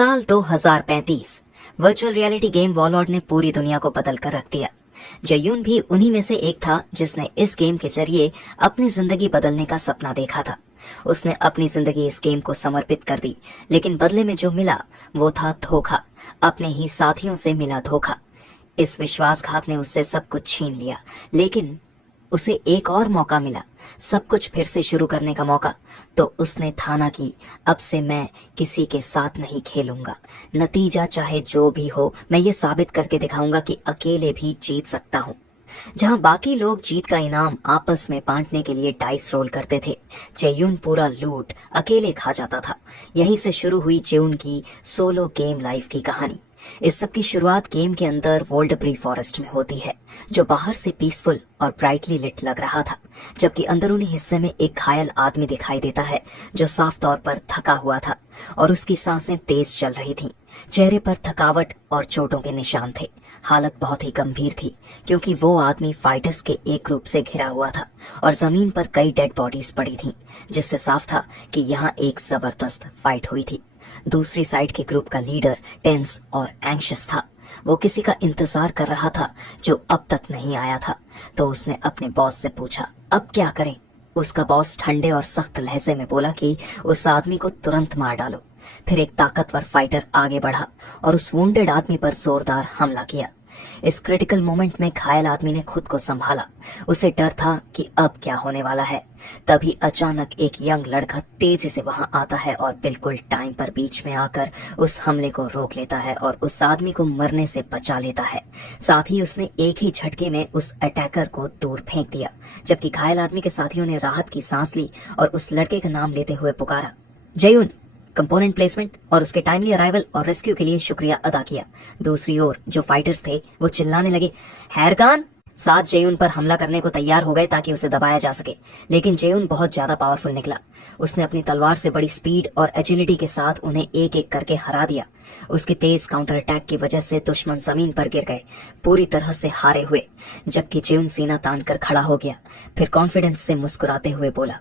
साल 2035 virtual reality game वॉलॉर्ड ने पूरी दुनिया को बदल कर रख दिया। जयून भी उन्हीं में से एक था जिसने इस गेम के जरिए अपनी जिंदगी बदलने का सपना देखा था। उसने अपनी जिंदगी इस गेम को समर्पित कर दी, लेकिन बदले में जो मिला वो था धोखा। अपने ही साथियों से मिला धोखा। इस विश्वासघात ने उससे सब कुछ छीन लिया, लेकिन उसे एक और मौका मिला, सब कुछ फिर से शुरू करने का मौका। तो उसने ठाना कि अब से मैं किसी के साथ नहीं खेलूंगा। नतीजा चाहे जो भी हो, मैं ये साबित करके दिखाऊंगा कि अकेले भी जीत सकता हूँ। जहां बाकी लोग जीत का इनाम आपस में बांटने के लिए डाइस रोल करते थे, जेयून पूरा लूट अकेले खा जाता था। यहीं से शुरू हुई जेयून की सोलो गेम लाइफ की कहानी। इस सब की शुरुआत गेम के अंदर वोल्डब्री फॉरेस्ट में होती है, जो बाहर से पीसफुल और ब्राइटली लिट लग रहा था, जबकि अंदरूनी हिस्से में एक घायल आदमी दिखाई देता है जो साफ तौर पर थका हुआ था और उसकी सांसें तेज चल रही थीं। चेहरे पर थकावट और चोटों के निशान थे। हालत बहुत ही गंभीर थी, क्योंकि वो आदमी फाइटर्स के एक ग्रुप से घिरा हुआ था और जमीन पर कई डेड बॉडीज पड़ी थीं, जिससे साफ था कि यहाँ एक जबरदस्त फाइट हुई थी। दूसरी साइड के ग्रुप का लीडर टेंस और एंग्शियस था। वो किसी का इंतजार कर रहा था जो अब तक नहीं आया था। तो उसने अपने बॉस से पूछा, अब क्या करें? उसका बॉस ठंडे और सख्त लहजे में बोला कि उस आदमी को तुरंत मार डालो। फिर एक ताकतवर फाइटर आगे बढ़ा और उस वुंडेड आदमी पर जोरदार हमला किया। इस क्रिटिकल मोमेंट में घायल आदमी ने खुद को संभाला। उसे डर था कि अब क्या होने वाला है। तभी अचानक एक यंग लड़का तेजी से वहां आता है और बिल्कुल टाइम पर बीच में आकर उस हमले को रोक लेता है और उस आदमी को मरने से बचा लेता है। साथ ही उसने एक ही झटके में उस अटैकर को दूर फेंक दिया, जबकि घायल आदमी के साथियों ने राहत की सांस ली और उस लड़के का नाम लेते हुए पुकारा, जयून। कंपोनेंट प्लेसमेंट और उसके टाइमली अराइवल और रेस्क्यू के लिए शुक्रिया अदा किया। दूसरी ओर जो फाइटर्स थे वो चिल्लाने लगे, हैरकान। साथ जेयून पर हमला करने को तैयार हो गए ताकि उसे दबाया जा सके, लेकिन जेयून बहुत ज्यादा पावरफुल निकला। उसने अपनी तलवार से बड़ी स्पीड और एजिलिटी के साथ उन्हें एक एक करके हरा दिया। उसके तेज काउंटर अटैक की वजह से दुश्मन जमीन पर गिर गए, पूरी तरह से हारे हुए, जबकि जेयून सीना तान कर खड़ा हो गया। फिर कॉन्फिडेंस से मुस्कुराते हुए बोला,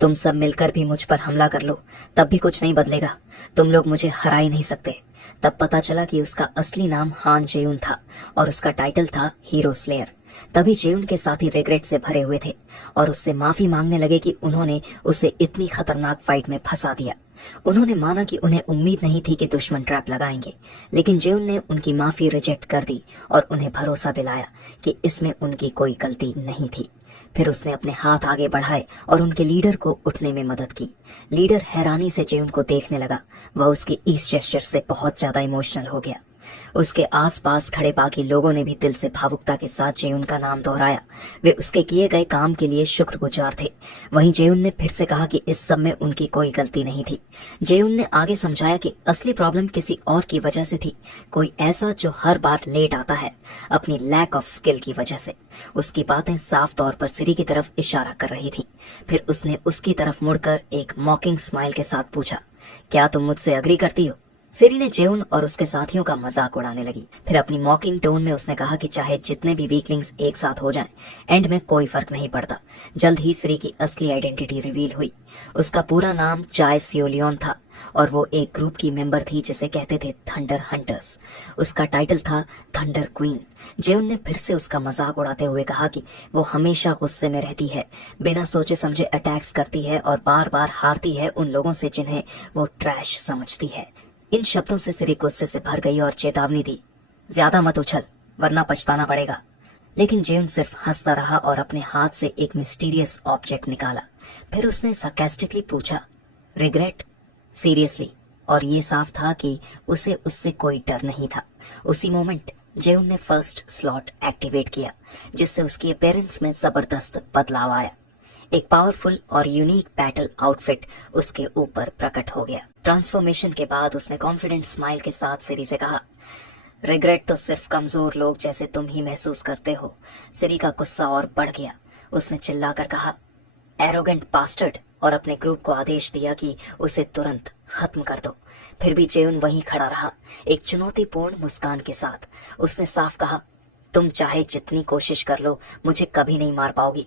तुम सब मिलकर भी मुझ पर हमला कर लो, तब भी कुछ नहीं बदलेगा। तुम लोग मुझे हरा ही नहीं सकते। तब पता चला कि उसका असली नाम हान जेयून था और उसका टाइटल था हीरो स्लेयर। तभी जेयून के साथी रिग्रेट से भरे हुए थे और उससे माफी मांगने लगे कि उन्होंने उसे इतनी खतरनाक फाइट में फंसा दिया। उन्होंने माना कि उन्हें उम्मीद नहीं थी कि दुश्मन ट्रैप लगाएंगे, लेकिन जेयून ने उनकी माफी रिजेक्ट कर दी और उन्हें भरोसा दिलाया कि इसमें उनकी कोई गलती नहीं थी। फिर उसने अपने हाथ आगे बढ़ाए और उनके लीडर को उठने में मदद की। लीडर हैरानी से जेयून को देखने लगा। वह उसके इस जेस्चर से बहुत ज्यादा इमोशनल हो गया। उसके आसपास खड़े बाकी लोगों ने भी दिल से भावुकता के साथ जेयून का नाम दोहराया। वे उसके किए गए काम के लिए शुक्रगुजार थे। वहीं जेयून ने फिर से कहा कि इस सब में उनकी कोई गलती नहीं थी। जेयून ने आगे समझाया कि असली प्रॉब्लम किसी और की वजह से थी, कोई ऐसा जो हर बार लेट आता है, अपनी लैक ऑफ स्किल की वजह से। उसकी बातें साफ तौर पर सिरी की तरफ इशारा कर रही थी। फिर उसने उसकी तरफ मुड़कर एक मॉकिंग स्माइल के साथ पूछा, क्या तुम मुझसे अग्री करती हो? सिरी ने जेयून और उसके साथियों का मजाक उड़ाने लगी। फिर अपनी मॉकिंग टोन में उसने कहा कि चाहे जितने भी वीकलिंग्स एक साथ हो जाएं, एंड में कोई फर्क नहीं पड़ता। जल्द ही सिरी की असली आइडेंटिटी रिवील हुई। उसका पूरा नाम चाय सियोलियन था और वो एक ग्रुप की मेंबर थी जिसे कहते थे थंडर हंटर्स। उसका टाइटल था थंडर क्वीन। जेयून ने फिर से उसका मजाक उड़ाते हुए कहा कि वो हमेशा गुस्से में रहती है, बिना सोचे समझे अटैक्स करती है और बार बार हारती है उन लोगों से जिन्हें वो ट्रैश समझती है। इन शब्दों से सिरी गुस्से से भर गई और चेतावनी दी, ज्यादा मत उछल वरना पछताना पड़ेगा। लेकिन जेयून सिर्फ हंसता रहा और अपने हाथ से एक मिस्टीरियस ऑब्जेक्ट निकाला। फिर उसने sarcastically पूछा, रिग्रेट? सीरियसली? और ये साफ था कि उसे उससे कोई डर नहीं था। उसी मोमेंट जेयून ने फर्स्ट स्लॉट एक्टिवेट किया, जिससे उसकी अपीयरेंस में जबरदस्त बदलाव आया। एक पावरफुल और यूनिक बैटल आउटफिट उसके ऊपर प्रकट हो गया। ट्रांसफॉर्मेशन के बाद उसने कॉन्फिडेंट स्माइल के साथ सिरी से कहा, रिग्रेट तो सिर्फ कमजोर लोग जैसे तुम ही महसूस करते हो। सिरी का गुस्सा और बढ़ गया। उसने चिल्लाकर कहा, एरोगेंट बास्टर्ड, और अपने ग्रुप को आदेश दिया कि उसे तुरंत खत्म कर दो। फिर भी जेयून वहीं खड़ा रहा, एक चुनौतीपूर्ण मुस्कान के साथ। उसने साफ कहा, तुम चाहे जितनी कोशिश कर लो, मुझे कभी नहीं मार पाओगी।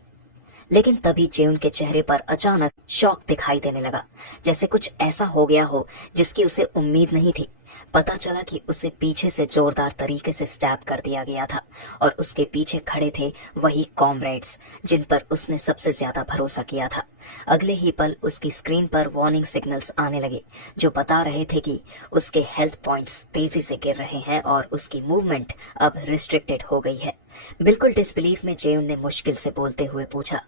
लेकिन तभी जेउन के चेहरे पर अचानक शॉक दिखाई देने लगा, जैसे कुछ ऐसा हो गया हो जिसकी उसे उम्मीद नहीं थी। पता चला कि उसे पीछे से जोरदार तरीके से स्टैब कर दिया गया था और उसके पीछे खड़े थे वही कॉमरेड्स जिन पर उसने सबसे ज्यादा भरोसा किया था। अगले ही पल उसकी स्क्रीन पर वार्निंग सिग्नल्स आने लगे जो बता रहे थे कि उसके हेल्थ पॉइंट्स तेजी से गिर रहे हैं और उसकी मूवमेंट अब रिस्ट्रिक्टेड हो गई है। बिल्कुल डिसबिलीफ में जेउन ने मुश्किल से बोलते हुए पूछा,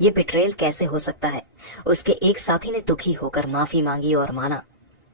ये बिट्रेयल कैसे हो सकता है? उसके एक साथी ने दुखी होकर माफी मांगी और माना,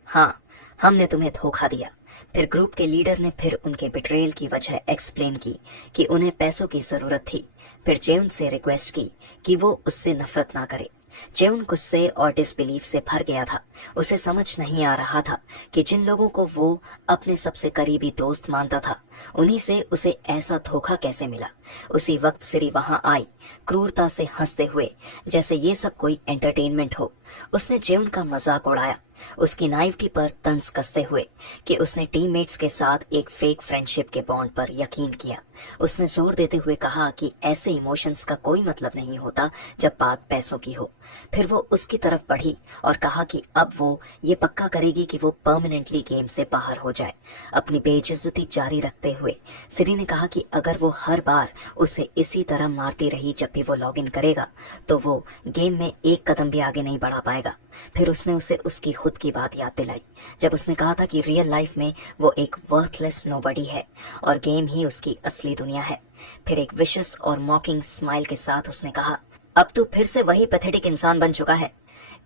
हाँ, हमने तुम्हें धोखा दिया। फिर ग्रुप के लीडर ने फिर उनके बिट्रेयल की वजह एक्सप्लेन की कि उन्हें पैसों की जरूरत थी। फिर जेउन से रिक्वेस्ट की कि वो उससे नफरत ना करे। जेउन गुस्से और डिसबिलीफ से भर गया था। उसे समझ नहीं आ रहा था कि जिन लोगों को वो अपने सबसे करीबी दोस्त मानता था, उन्हीं से उसे ऐसा धोखा कैसे मिला। उसी वक्त सिरी वहां आई, क्रूरता से हंसते हुए, जैसे ये सब कोई एंटरटेनमेंट हो। उसने जेउन का मजाक उड़ाया, उसकी नाइवटी पर तंज कसते हुए कि उसने टीममेट्स के साथ एक फेक फ्रेंडशिप के बॉन्ड पर यकीन किया। उसने जोर देते हुए कहा कि ऐसे इमोशंस का कोई मतलब नहीं होता जब बात पैसों की हो। फिर वो उसकी तरफ बढ़ी और कहा कि अब वो ये पक्का करेगी कि वो परमानेंटली गेम से बाहर हो जाए। अपनी बेइज्जती जारी रखते हुए सिरी ने कहा कि अगर वो हर बार उसे इसी तरह मारती रही जब भी वो लॉग इन करेगा तो वो गेम में एक कदम भी आगे नहीं बढ़ा पाएगा। फिर उसने उसे उसकी खुद की बात याद दिलाई, जब उसने कहा था कि रियल लाइफ में वो एक वर्थलेस नोबडी है और गेम ही उसकी असली दुनिया है। फिर एक विशस और मॉकिंग स्माइल के साथ उसने कहा, अब तू फिर से वही पैथेटिक इंसान बन चुका है।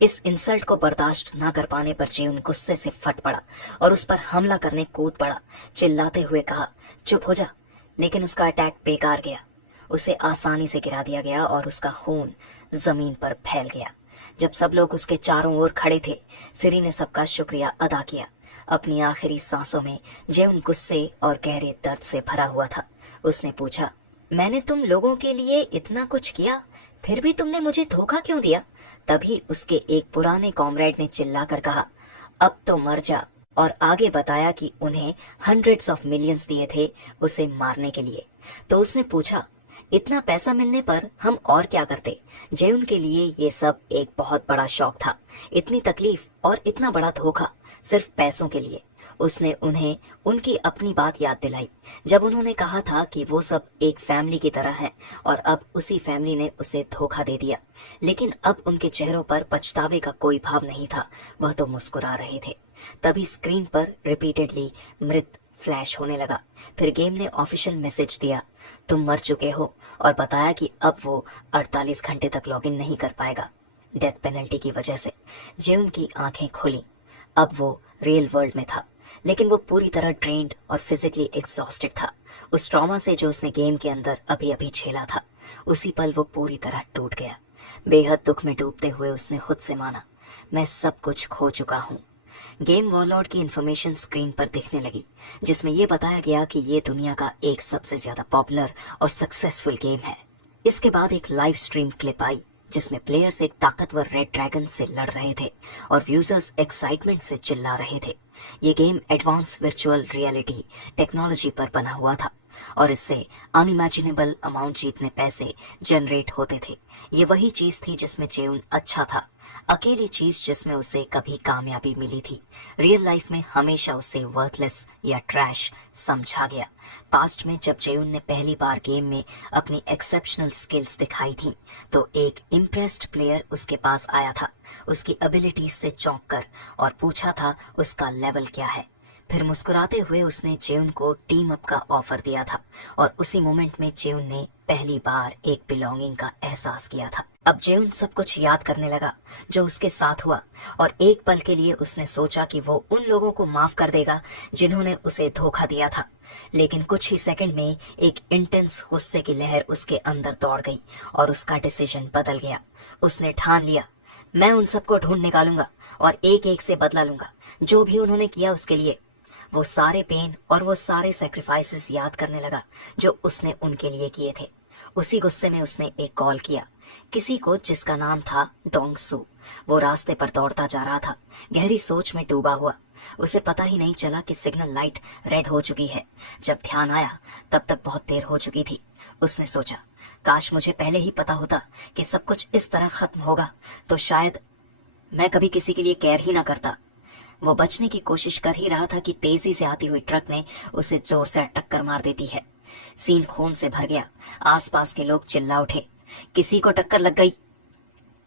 इस इंसल्ट को बर्दाश्त ना कर पाने पर जेउन गुस्से से फट पड़ा और उस पर हमला करने कूद पड़ा, चिल्लाते हुए कहा, चुप हो जा। लेकिन उसका अटैक बेकार गया। उसे आसानी से गिरा दिया गया और उसका खून जमीन पर फैल गया। जब सब लोग उसके चारों ओर खड़े थे, सिरी ने सबका शुक्रिया अदा किया। अपनी आखिरी सांसों में जेउन गुस्से और गहरे दर्द से भरा हुआ था। उसने पूछा, मैंने तुम लोगों के लिए इतना कुछ किया, फिर भी तुमने मुझे धोखा क्यों दिया? तभी उसके एक पुराने कॉमरेड ने चिल्लाकर कहा, अब तो मर जा, और आगे बताया कि उन्हें हंड्रेड्स ऑफ मिलियंस दिए थे उसे मारने के लिए। तो उसने पूछा, इतना पैसा मिलने पर हम और क्या करते? जेउन के लिए ये सब एक बहुत बड़ा शौक था। इतनी तकलीफ और इतना बड़ा धोखा सिर्फ पैसों के लिए। उसने उन्हें उनकी अपनी बात याद दिलाई, जब उन्होंने कहा था कि वो सब एक फैमिली की तरह हैं और अब उसी फैमिली ने उसे धोखा दे दिया। लेकिन अब उनके चेहरों पर पछतावे का कोई भाव नहीं था, वह तो मुस्कुरा रहे थे। तभी स्क्रीन पर रिपीटेडली मृत फ्लैश होने लगा। फिर गेम ने ऑफिशियल मैसेज दिया, तुम मर चुके हो, और बताया कि अब वो 48 घंटे तक लॉगिन नहीं कर पाएगा डेथ पेनल्टी की वजह से। जेउन की आंखें खुली। अब वो रियल वर्ल्ड में था, लेकिन वो पूरी तरह ड्रेन्ड और फिजिकली एग्जॉस्टेड था। उस ट्रॉमा से जो उसने गेम के अंदर अभी अभी झेला था, उसी पल वो पूरी तरह टूट गया। बेहद दुख में डूबते हुए उसने खुद से माना, मैं सब कुछ खो चुका हूँ। गेम वॉरलॉर्ड की इंफॉर्मेशन स्क्रीन पर दिखने लगी, जिसमें यह बताया गया कि ये दुनिया का एक सबसे ज्यादा पॉपुलर और सक्सेसफुल गेम है। इसके बाद एक लाइव स्ट्रीम क्लिप आई जिसमें प्लेयर्स एक ताकतवर रेड ड्रैगन से लड़ रहे थे और यूजर्स एक्साइटमेंट से चिल्ला रहे थे। ये game advance virtual reality technology पर बना हुआ था और इससे अनइमेजिनेबल अमाउंट जीतने पैसे जनरेट होते थे। ये वही चीज थी जिसमें जेउन अच्छा था, अकेली चीज जिसमें उसे कभी कामयाबी मिली थी। रियल लाइफ में हमेशा उसे वर्थलेस या ट्रैश समझा गया। पास्ट में जब जेउन ने पहली बार गेम में अपनी एक्सेप्शनल स्किल्स दिखाई थी, तो एक इम्प्रेस्ड प्लेयर उसके पास आया था, उसकी एबिलिटीज से चौंक कर, और पूछा था उसका लेवल क्या है। फिर मुस्कुराते हुए उसने जेउन को टीम अप का ऑफर दिया था और उसी मोमेंट में जेउन ने पहली बार एक बिलोंगिंग का एहसास किया था। अब जेउन सब कुछ याद करने लगा जो उसके साथ हुआ, और एक पल के लिए उसने सोचा कि वो उन लोगों को माफ कर देगा जिन्होंने उसे धोखा दिया था। लेकिन कुछ ही सेकंड में एक इंटेंस गुस्से की लहर उसके अंदर दौड़ गई और उसका डिसीजन बदल गया। उसने ठान लिया, मैं उन सबको ढूंढ निकालूंगा और एक एक से बदला लूंगा जो भी उन्होंने किया उसके लिए। वो सारे पेन और वो सारे सेक्रीफाइसेस याद करने लगा जो उसने उनके लिए किए थे। उसी गुस्से में उसने एक कॉल किया किसी को जिसका नाम था डोंग सू। वो रास्ते पर दौड़ता जा रहा था, गहरी सोच में डूबा हुआ। उसे पता ही नहीं चला कि सिग्नल लाइट रेड हो चुकी है। जब ध्यान आया तब तक बहुत देर हो चुकी थी। उसने सोचा, काश मुझे पहले ही पता होता कि सब कुछ इस तरह खत्म होगा, तो शायद मैं कभी किसी के लिए केयर ही ना करता। वो बचने की कोशिश कर ही रहा था कि तेजी से आती हुई ट्रक ने उसे जोर से टक्कर मार देती है। सीन खून से भर गया। आसपास के लोग चिल्ला उठे, किसी को टक्कर लग गई।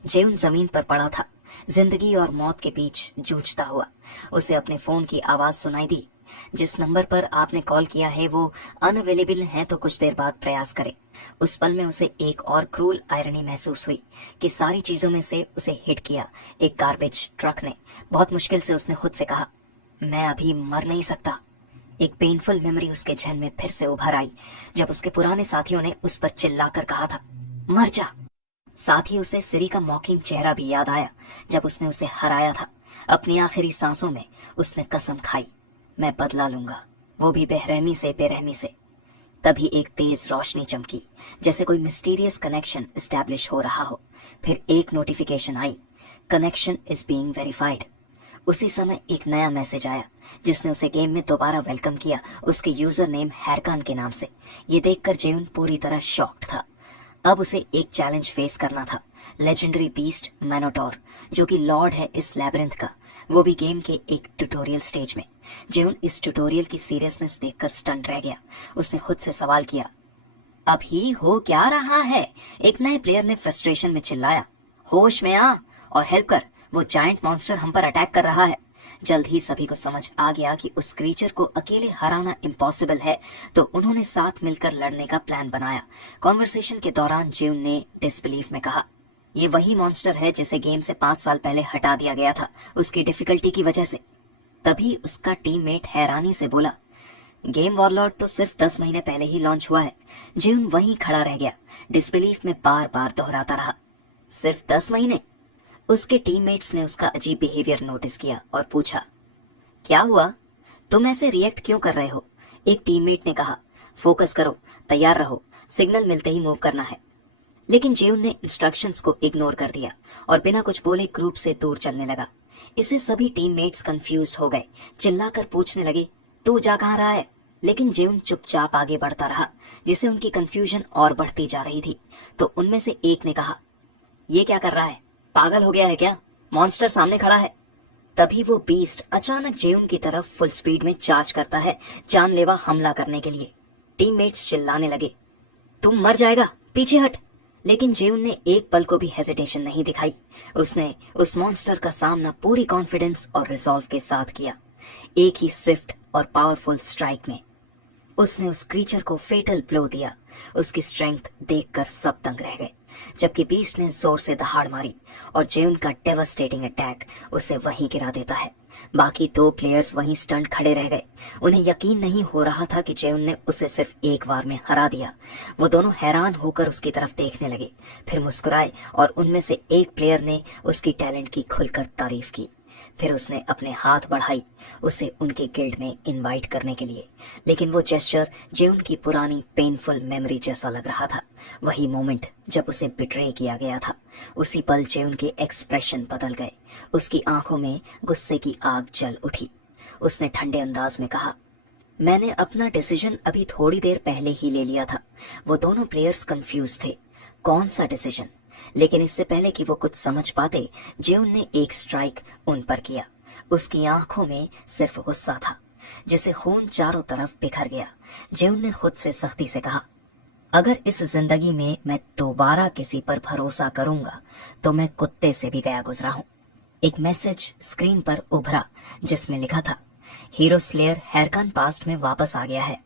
जेउन जमीन पर पड़ा था, जिंदगी और मौत के बीच जूझता हुआ। उसे अपने फोन की आवाज सुनाई दी, जिस नंबर पर आपने कॉल किया है वो अनअवेलेबल है, तो कुछ देर बाद प्रयास करें। उस पल में उसे एक और क्रूल आयरनी महसूस हुई कि सारी चीजों में से उसे हिट किया एक गार्बेज ट्रक ने। बहुत मुश्किल से उसने खुद से कहा, मैं अभी मर नहीं सकता। एक पेनफुल मेमोरी उसके जहन में फिर से उभर आई, जब उसके पुराने साथियों ने उस पर चिल्लाकर कहा था, मर जा। साथ ही उसे सिरी का मॉकिंग चेहरा भी याद आया, जब उसने उसे हराया था। अपनी आखिरी सांसों में उसने कसम खाई, मैं बदला लूंगा, वो भी बेरहमी से। तभी एक तेज रोशनी चमकी, जैसे कोई मिस्टीरियस कनेक्शन एस्टैब्लिश हो रहा हो। फिर एक notification I, connection is being verified. उसी समय एक नया मैसेज आया, जिसने उसे गेम में दोबारा वेलकम किया, उसके यूजर नेम हैरकान के नाम से। ये देखकर जेउन पूरी तरह शॉक्ड था। अब उसे एक चैलेंज फेस करना था, लेजेंडरी बीस्ट मैनोटोर, जो कि लॉर्ड है इस लैबिरिंथ का, वो भी गेम के एक ट्यूटोरियल स्टेज में। जेउन इस ट्यूटोरियल की सीरियसनेस देखकर स्टंट रह गया। उसने खुद से सवाल किया, अभी हो क्या रहा है? एक नए प्लेयर ने फ्रस्ट्रेशन में चिल्लाया, होश में आ और हेल्प कर, वो जायंट मॉन्स्टर हम पर अटैक कर रहा है। जल्द ही सभी को समझ आ गया कि उस क्रीचर को अकेले हराना इम्पॉसिबल है, तो उन्होंने साथ मिलकर लड़ने का प्लान बनाया। कॉन्वर्सेशन के दौरान जेउन ने डिसबिलीफ में कहा, ये वही मॉन्स्टर है जिसे गेम से 5 साल पहले हटा दिया गया था, उसकी डिफिकल्टी की वजह से। तभी उसका टीममेट हैरानी से बोला, गेम वॉरलॉर्ड तो सिर्फ 10 महीने पहले ही लॉन्च हुआ है। जेउन वहीं खड़ा रह गया, डिसबिलीफ में बार बार दोहराता रहा, सिर्फ 10 महीने? उसके टीममेट्स ने उसका अजीब बिहेवियर नोटिस किया और पूछा, क्या हुआ, तुम ऐसे रिएक्ट क्यों कर रहे हो? एक टीममेट ने कहा, फोकस करो, तैयार रहो, सिग्नल मिलते ही मूव करना है। लेकिन जेउन ने इंस्ट्रक्शंस को इग्नोर कर दिया और बिना कुछ बोले ग्रुप से दूर चलने लगा। इससे सभी टीममेट्स कंफ्यूज्ड हो गए, चिल्लाकर पूछने लगे, तू जा कहां रहा है? लेकिन जेउन चुपचाप आगे बढ़ता रहा, जिससे उनकी कंफ्यूजन और बढ़ती जा रही थी। तो उनमें से एक ने कहा, ये क्या कर रहा है, पागल हो गया है क्या? मॉन्स्टर सामने खड़ा है। तभी वो बीस्ट अचानक जेउन की तरफ फुल स्पीड में चार्ज करता है, जानलेवा हमला करने के लिए। टीममेट्स चिल्लाने लगे, तुम मर जाएगा, पीछे हट। लेकिन जेउन ने एक पल को भी हेजिटेशन नहीं दिखाई। उसने उस मॉन्स्टर का सामना पूरी कॉन्फिडेंस और रिजॉल्व के साथ किया। एक ही स्विफ्ट और पावरफुल स्ट्राइक में उसने उस क्रीचर को फेटल ब्लो दिया। उसकी स्ट्रेंथ देखकर सब दंग रह गए, जबकि बीस्ट ने जोर से दहाड़ मारी और जेउन का डेवास्टेटिंग अटैक उसे वहीं गिरा देता है। बाकी 2 प्लेयर्स वहीं स्टंट खड़े रह गए। उन्हें यकीन नहीं हो रहा था कि जेउन ने उसे सिर्फ एक बार में हरा दिया। वो दोनों हैरान होकर उसकी तरफ देखने लगे, फिर मुस्कुराए और उनमें से एक प्लेयर ने उसकी टैलेंट की खुलकर तारीफ की। फिर उसने अपने हाथ बढ़ाई उसे उनके गिल्ड में इनवाइट करने के लिए। लेकिन वो जेस्चर जेउन की पुरानी पेनफुल मेमोरी जैसा लग रहा था, वही मोमेंट जब उसे बिट्रे किया गया था। उसी पल जेउन के एक्सप्रेशन बदल गए, उसकी आंखों में गुस्से की आग जल उठी। उसने ठंडे अंदाज में कहा, मैंने अपना डिसीजन अभी थोड़ी देर पहले ही ले लिया था। वो दोनों प्लेयर्स कंफ्यूज थे, कौन सा डिसीजन? लेकिन इससे पहले कि वो कुछ समझ पाते, जेउन ने एक स्ट्राइक उन पर किया। उसकी आंखों में सिर्फ गुस्सा था, जिसे खून चारों तरफ बिखर गया। जेउन ने खुद से सख्ती से कहा, अगर इस जिंदगी में मैं दोबारा किसी पर भरोसा करूंगा तो मैं कुत्ते से भी गया गुजरा हूं। एक मैसेज स्क्रीन पर उभरा, जिसमें लिखा था, हीरो स्लेयर हैरकान पास्ट में वापस आ गया है।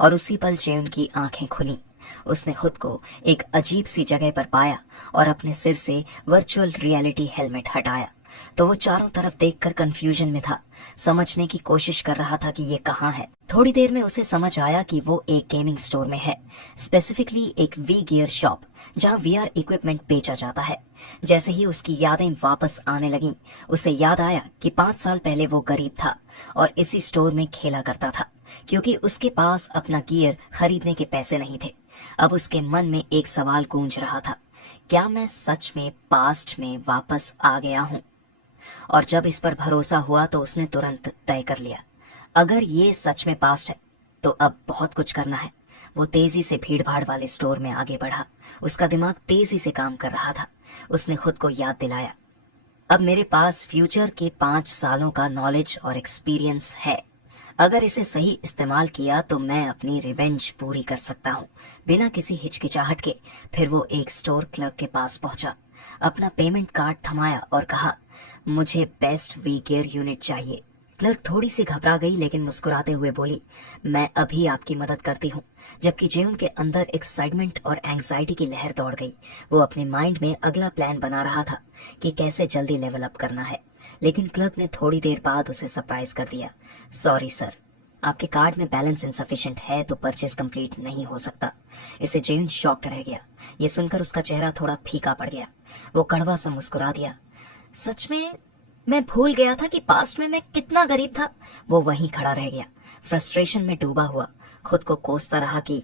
और उसी पल जेउन की आंखें खुली। उसने खुद को एक अजीब सी जगह पर पाया और अपने सिर से वर्चुअल रियलिटी हेलमेट हटाया। तो वो चारों तरफ देखकर कंफ्यूजन में था, समझने की कोशिश कर रहा था कि ये कहाँ है। थोड़ी देर में उसे समझ आया कि वो एक गेमिंग स्टोर में है, स्पेसिफिकली एक वी गियर शॉप, जहाँ वीआर इक्विपमेंट बेचा जाता है। जैसे ही उसकी यादें वापस आने लगीं, उसे याद आया कि 5 साल पहले वो गरीब था और इसी स्टोर में खेला करता था, क्योंकि उसके पास अपना गियर खरीदने के पैसे नहीं थे। अब उसके मन में एक सवाल गूंज रहा था, क्या मैं सच में पास्ट में वापस आ गया हूँ? और जब इस पर भरोसा हुआ तो उसने तुरंत तय कर लिया, अगर ये सच में पास्ट है तो अब बहुत कुछ करना है। वो तेजी से भीड़ भाड़ वाले स्टोर में आगे बढ़ा। उसका दिमाग तेजी से काम कर रहा था। उसने खुद को याद दिलाया, अब मेरे पास फ्यूचर के 5 सालों का नॉलेज और एक्सपीरियंस है। अगर इसे सही इस्तेमाल किया तो मैं अपनी रिवेंज पूरी कर सकता हूँ। बिना किसी हिचकिचाहट के फिर वो एक स्टोर क्लर्क के पास पहुंचा, अपना पेमेंट कार्ड थमाया और कहा, मुझे बेस्ट वी केयर यूनिट चाहिए। क्लर्क थोड़ी सी घबरा गई लेकिन मुस्कुराते हुए बोली, मैं अभी आपकी मदद करती हूँ। जबकि जेउन के अंदर एक्साइटमेंट और एंग्जाइटी की लहर दौड़ गई। वो अपने माइंड में अगला प्लान बना रहा था कि कैसे जल्दी लेवल अप करना है। लेकिन क्लर्क ने थोड़ी देर बाद उसे सरप्राइज कर दिया, सॉरी सर, आपके कार्ड में बैलेंस इंसफिशिएंट है तो परचेज कंप्लीट नहीं हो सकता। इसे जेउन शॉक्ड रह गया। ये सुनकर उसका चेहरा थोड़ा फीका पड़ गया। वो कड़वा सा मुस्कुरा दिया, सच में मैं भूल गया था कि पास्ट में मैं कितना गरीब था। वो वहीं खड़ा रह गया, फ्रस्ट्रेशन में डूबा हुआ। खुद को कोसता रहा कि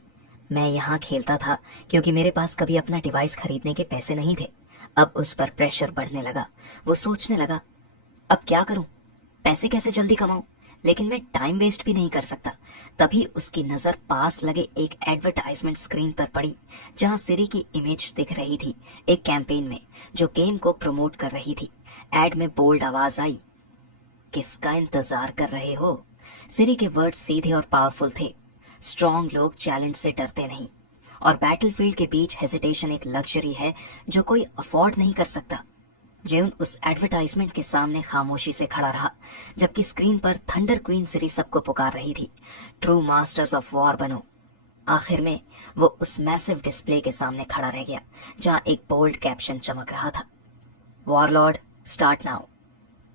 मैं यहाँ खेलता था क्योंकि मेरे पास कभी अपना डिवाइस खरीदने के पैसे नहीं थे। अब उस पर प्रेशर बढ़ने लगा। वो सोचने लगा, अब क्या करूं, पैसे कैसे जल्दी कमाऊं, लेकिन मैं टाइम वेस्ट भी नहीं कर सकता। तभी उसकी नजर पास लगे एक एडवर्टाइजमेंट स्क्रीन पर पड़ी, जहां सिरी की इमेज दिख रही थी, एक कैंपेन में जो गेम को प्रमोट कर रही थी। एड में बोल्ड आवाज आई, किसका इंतजार कर रहे हो। सिरी के वर्ड सीधे और पावरफुल थे, स्ट्रॉन्ग लोग चैलेंज से डरते नहीं, और बैटलफील्ड के बीच हेजिटेशन एक लग्जरी है जो कोई अफोर्ड नहीं कर सकता। जेउन उस एडवर्टाइजमेंट के सामने खामोशी से खड़ा रहा, जबकि स्क्रीन पर थंडर क्वीन सिरी सबको पुकार रही थी, ट्रू मास्टर्स ऑफ वॉर बनो। आखिर में वो उस मैसिव डिस्प्ले के सामने खड़ा रह गया, जहां एक बोल्ड कैप्शन चमक रहा था, वॉरलॉर्ड स्टार्ट नाउ।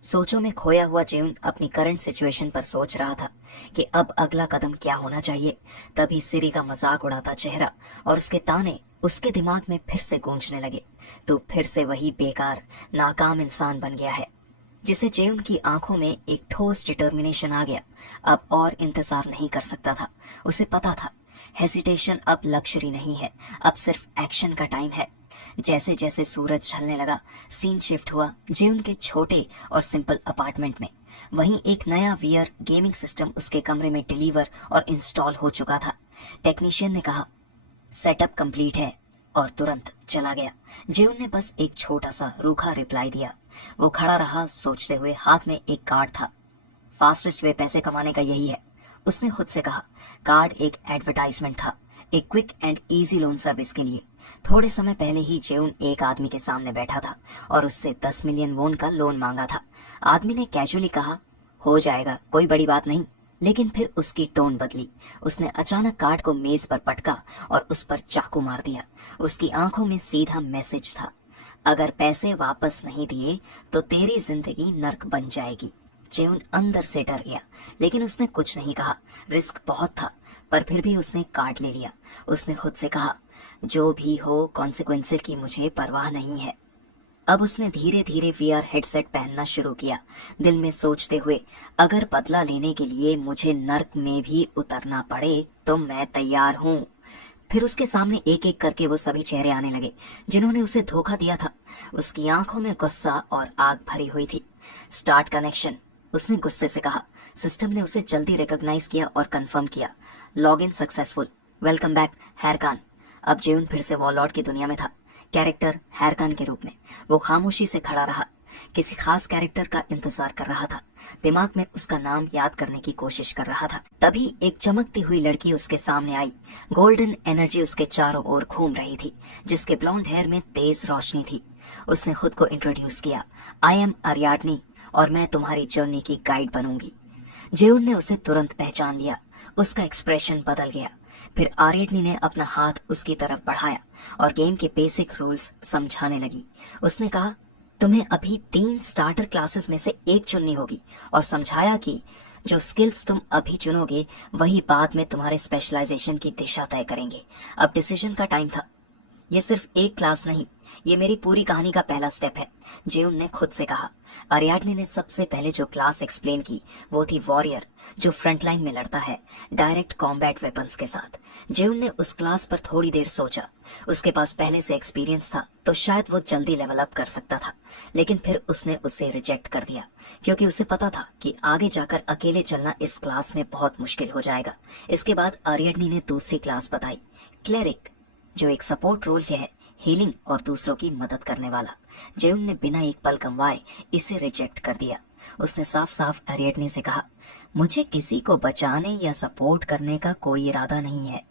सोचों में खोया हुआ जेउन अपनी करंट सिचुएशन पर सोच रहा था कि अब अगला कदम क्या होना चाहिए। तभी सिरी का मजाक उड़ाता चेहरा और उसके ताने उसके दिमाग में फिर से गूंजने लगे, तो फिर से वही बेकार नाकाम इंसान बन गया है। जिसे जेउन की आंखों में एक ठोस डिटर्मिनेशन आ गया। अब और इंतजार नहीं कर सकता था। उसे पता था हेजिटेशन अब लक्ष्य नहीं है, अब सिर्फ एक्शन का टाइम है। जैसे जैसे सूरज ढलने लगा, सीन शिफ्ट हुआ जेउन के छोटे और सिंपल अपार्टमेंट में। वहीं एक नया वीआर गेमिंग सिस्टम उसके कमरे में डिलीवर और इंस्टॉल हो चुका था। टेक्नीशियन ने कहा, सेटअप कंप्लीट है, और तुरंत चला गया। जेउन ने बस एक छोटा सा रूखा रिप्लाई दिया। वो खड़ा रहा सोचते हुए, हाथ में एक कार्ड था। फास्टेस्ट वे पैसे कमाने का यही है, उसने खुद से कहा। कार्ड एक एडवर्टाइजमेंट था, एक quick and easy loan service के लिए। थोड़े समय पहले ही जेउन एक आदमी के सामने बैठा था और उससे 10 मिलियन वोन का लोन मांगा था। आदमी ने कैजुअली कहा, हो जाएगा, कोई बड़ी बात नहीं। लेकिन फिर उसकी टोन बदली। उसने अचानक कार्ड को मेज पर पटका और उस पर चाकू मार दिया। उसकी आंखों में सीधा मैसेज था, अगर पैसे वापस नहीं दिए तो तेरी जिंदगी नर्क बन जाएगी। जेउन अंदर से डर गया, लेकिन उसने कुछ नहीं कहा। रिस्क बहुत था, पर फिर भी उसने कार्ड ले लिया। उसने खुद से कहा, जो भी हो कॉन्सिक्वेंसेस की मुझे परवाह नहीं है। अब उसने धीरे धीरे वीआर हेडसेट पहनना शुरू किया, दिल में सोचते हुए, अगर बदला लेने के लिए मुझे नर्क में भी उतरना पड़े तो मैं तैयार हूँ। फिर उसके सामने एक एक करके वो सभी चेहरे आने लगे जिन्होंने उसे धोखा दिया था। उसकी आंखों में गुस्सा और आग भरी हुई थी। स्टार्ट कनेक्शन, उसने गुस्से से कहा। सिस्टम ने उसे जल्दी रिकॉग्नाइज किया और कंफर्म किया, लॉगिन सक्सेसफुल, वेलकम बैक हैरकान। अब जेउन फिर से वॉरलॉर्ड की दुनिया में था, कैरेक्टर हैरकान के रूप में। वो खामोशी से खड़ा रहा, किसी खास कैरेक्टर का इंतजार कर रहा था, दिमाग में उसका नाम याद करने की कोशिश कर रहा था। तभी एक चमकती हुई लड़की उसके सामने आई। गोल्डन एनर्जी उसके चारों ओर घूम रही थी, जिसके ब्लॉन्ड हेयर में तेज रोशनी थी। उसने खुद को इंट्रोड्यूस किया, आई एम अरियाडनी और मैं तुम्हारी जर्नी की गाइड बनूंगी। जेउन ने उसे तुरंत पहचान लिया। उसका एक्सप्रेशन बदल गया। फिर आर्यडनी ने अपना हाथ उसकी तरफ बढ़ाया और गेम के बेसिक रूल्स समझाने लगी। उसने कहा, तुम्हें अभी 3 स्टार्टर क्लासेस में से एक चुननी होगी, और समझाया कि जो स्किल्स तुम अभी चुनोगे वही बाद में तुम्हारे स्पेशलाइजेशन की दिशा तय करेंगे। अब डिसीजन का टाइम था। ये सिर्फ एक क्लास नहीं, ये मेरी पूरी कहानी का पहला स्टेप है, जेउन ने खुद से कहा। अरियाडने ने सबसे पहले जो क्लास एक्सप्लेन की वो थी वॉरियर, जो फ्रंटलाइन में लड़ता है डायरेक्ट कॉम्बैट वेपन्स के साथ। जेउन ने उस क्लास पर थोड़ी देर सोचा। उसके पास पहले से एक्सपीरियंस था तो शायद वो जल्दी लेवल अप कर सकता था, लेकिन फिर उसने उसे रिजेक्ट कर दिया क्योंकि उसे पता था कि आगे जाकर अकेले चलना इस क्लास में बहुत मुश्किल हो जाएगा। इसके बाद अरियाडने ने दूसरी क्लास बताई, क्लेरिक, जो एक सपोर्ट रोल है, हीलिंग और दूसरों की मदद करने वाला। जेउन ने बिना एक पल गंवाए इसे रिजेक्ट कर दिया। उसने साफ साफ अरियाडने से कहा, मुझे किसी को बचाने या सपोर्ट करने का कोई इरादा नहीं है।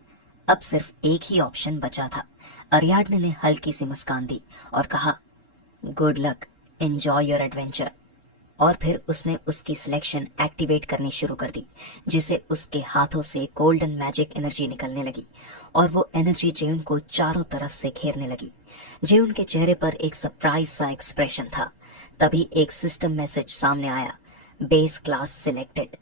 अब सिर्फ एक ही ऑप्शन बचा था। अरियाडने ने हल्की सी मुस्कान दी और कहा, good luck, enjoy your adventure. और फिर उसने उसकी सिलेक्शन एक्टिवेट करनी शुरू कर दी, जिसे उसके हाथों से गोल्डन मैजिक एनर्जी निकलने लगी और वो एनर्जी जेउन को चारों तरफ से घेरने लगी। जेउन के चेहरे पर एक सरप्राइज सा एक्सप्रेशन था। तभी एक सिस्टम मैसेज सामने आया, बेस क्लास सिलेक्टेड।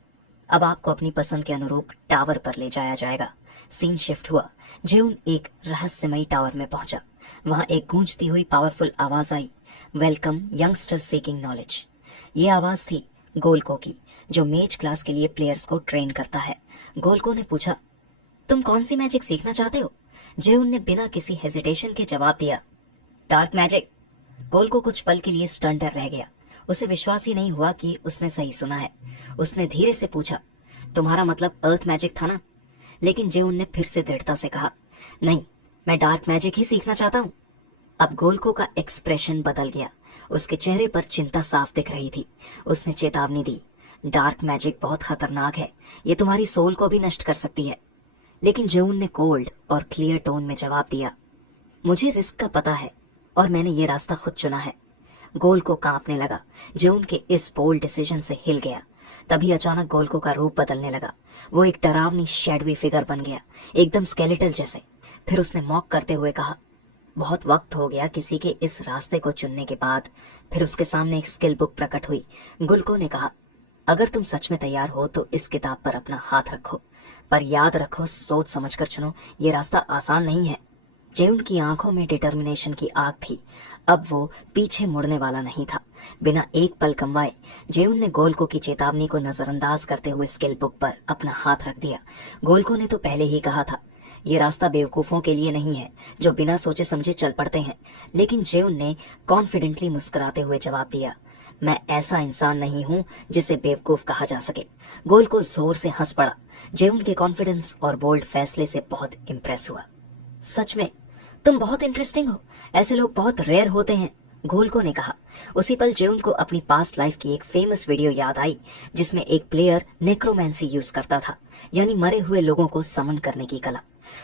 अब आपको अपनी पसंद के अनुरूप टावर पर ले जाया जाएगा। सीन शिफ्ट हुआ। जेउन एक रहस्यमयी टावर में पहुंचा। वहां एक गूंजती हुई पावरफुल आवाज आई, वेलकम यंगस्टर सीकिंग नॉलेज। ये आवाज थी गोल्को की, जो मेज क्लास के लिए प्लेयर्स को ट्रेन करता है। गोल्को ने पूछा, तुम कौन सी मैजिक सीखना चाहते हो? जेउन ने बिना किसी हेजिटेशन के जवाब दिया, डार्क मैजिक। गोल्को कुछ पल के लिए स्टंटर रह गया। उसे विश्वास ही नहीं हुआ कि उसने सही सुना है। उसने धीरे से पूछा, तुम्हारा मतलब अर्थ मैजिक था ना? लेकिन जेउन ने फिर से दृढ़ता से कहा, नहीं, मैं डार्क मैजिक ही सीखना चाहता हूँ। अब गोल्को का एक्सप्रेशन बदल गया। उसके चेहरे पर चिंता साफ दिख रही थी। उसने चेतावनी दी, डार्क मैजिक बहुत खतरनाक है, ये तुम्हारी सोल को भी नष्ट कर सकती है। लेकिन जेउन ने कोल्ड और क्लियर टोन में जवाब दिया, मुझे रिस्क का पता है और मैंने ये रास्ता खुद चुना है। गोल्को कांपने लगा। जेउन के इस बोल्ड डिसीजन से हिल गया। तभी अचानक गोल्को का रूप बदलने लगा। वो एक डरावनी शैडवी फिगर बन गया, एकदम स्केलेटल जैसे। फिर उसने मॉक करते हुए कहा, बहुत वक्त हो गया किसी के इस रास्ते को चुनने के बाद। फिर उसके सामने एक स्किल बुक प्रकट हुई। गोल्को ने कहा, अगर तुम सच में तैयार हो तो इस किताब पर अपना हाथ रखो, पर याद रखो, सोच समझकर चुनो, ये रास्ता आसान नहीं है। जेउन की आंखों में डिटर्मिनेशन की आग थी। अब वो पीछे मुड़ने वाला नहीं था। बिना एक पल गंवाए जेउन ने गोल्को की चेतावनी को नजरअंदाज करते हुए स्किल बुक पर अपना हाथ रख दिया। गोल्को ने तो पहले ही कहा था, ये रास्ता बेवकूफों के लिए नहीं है जो बिना सोचे समझे चल पड़ते हैं। लेकिन जेउन ने कॉन्फिडेंटली मुस्कुराते हुए जवाब दिया, मैं ऐसा इंसान नहीं हूं जिसे बेवकूफ कहा जा सके। गोल्को जोर से हंस पड़ा। जेउन के कॉन्फिडेंस और बोल्ड फैसले से बहुत इम्प्रेस हुआ। सच में तुम बहुत इंटरेस्टिंग हो, ऐसे लोग बहुत रेयर होते हैं, गोल्को ने कहा। उसी पल जेउन को अपनी पास्ट लाइफ की एक फेमस वीडियो याद आई, जिसमें एक प्लेयर नेक्रोमेंसी यूज करता था, यानी मरे हुए लोगों को समन करने की कला।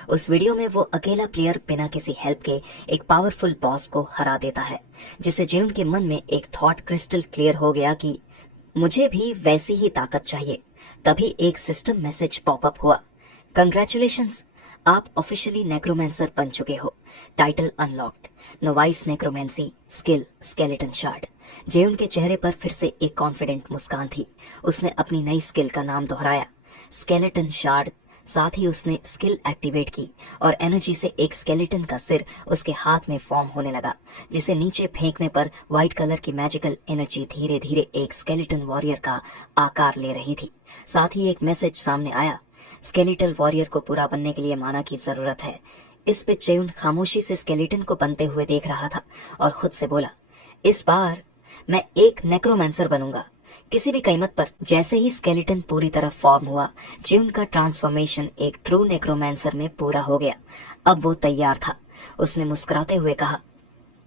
उस वीडियो में वो अकेला प्लेयर बिना किसी हेल्प के एक पावरफुल बॉस को हरा देता है, जिससे जेउन के मन में एक थॉट क्रिस्टल क्लियर हो गया कि मुझे भी वैसी ही ताकत चाहिए। तभी एक सिस्टम मैसेज पॉपअप हुआ, कंग्रेचुलेशंस, आप ऑफिशियली नेक्रोमेंसर बन चुके हो। Title unlocked, novice necromancy skill skeleton shard. जेउन के चेहरे पर फिर से एक कॉन्फिडेंट मुस्कान थी। उसने अपनी नई स्किल का नाम दोहराया, स्केलेटन शार्ड। साथ ही उसने स्किल एक्टिवेट की और एनर्जी से एक स्केलेटन का सिर उसके हाथ में फॉर्म होने लगा, जिसे नीचे फेंकने पर व्हाइट कलर की मैजिकल एनर्जी धीरे धीरे एक स्केलेटन वॉरियर का आकार ले रही थी। साथ ही एक मैसेज सामने आया, स्केलेटल वॉरियर को पूरा बनने के लिए माना की जरूरत है। इस पे जेउन खामोशी से स्केलेटन को बनते हुए देख रहा था और खुद से बोला, इस बार मैं एक नेक्रोमेंसर बनूंगा, किसी भी कीमत पर। जैसे ही स्केलेटन पूरी तरह फॉर्म हुआ, जेउन का ट्रांसफॉर्मेशन एक ट्रू नेक्रोमेंसर में पूरा हो गया। अब वो तैयार था। उसने मुस्कुराते हुए कहा,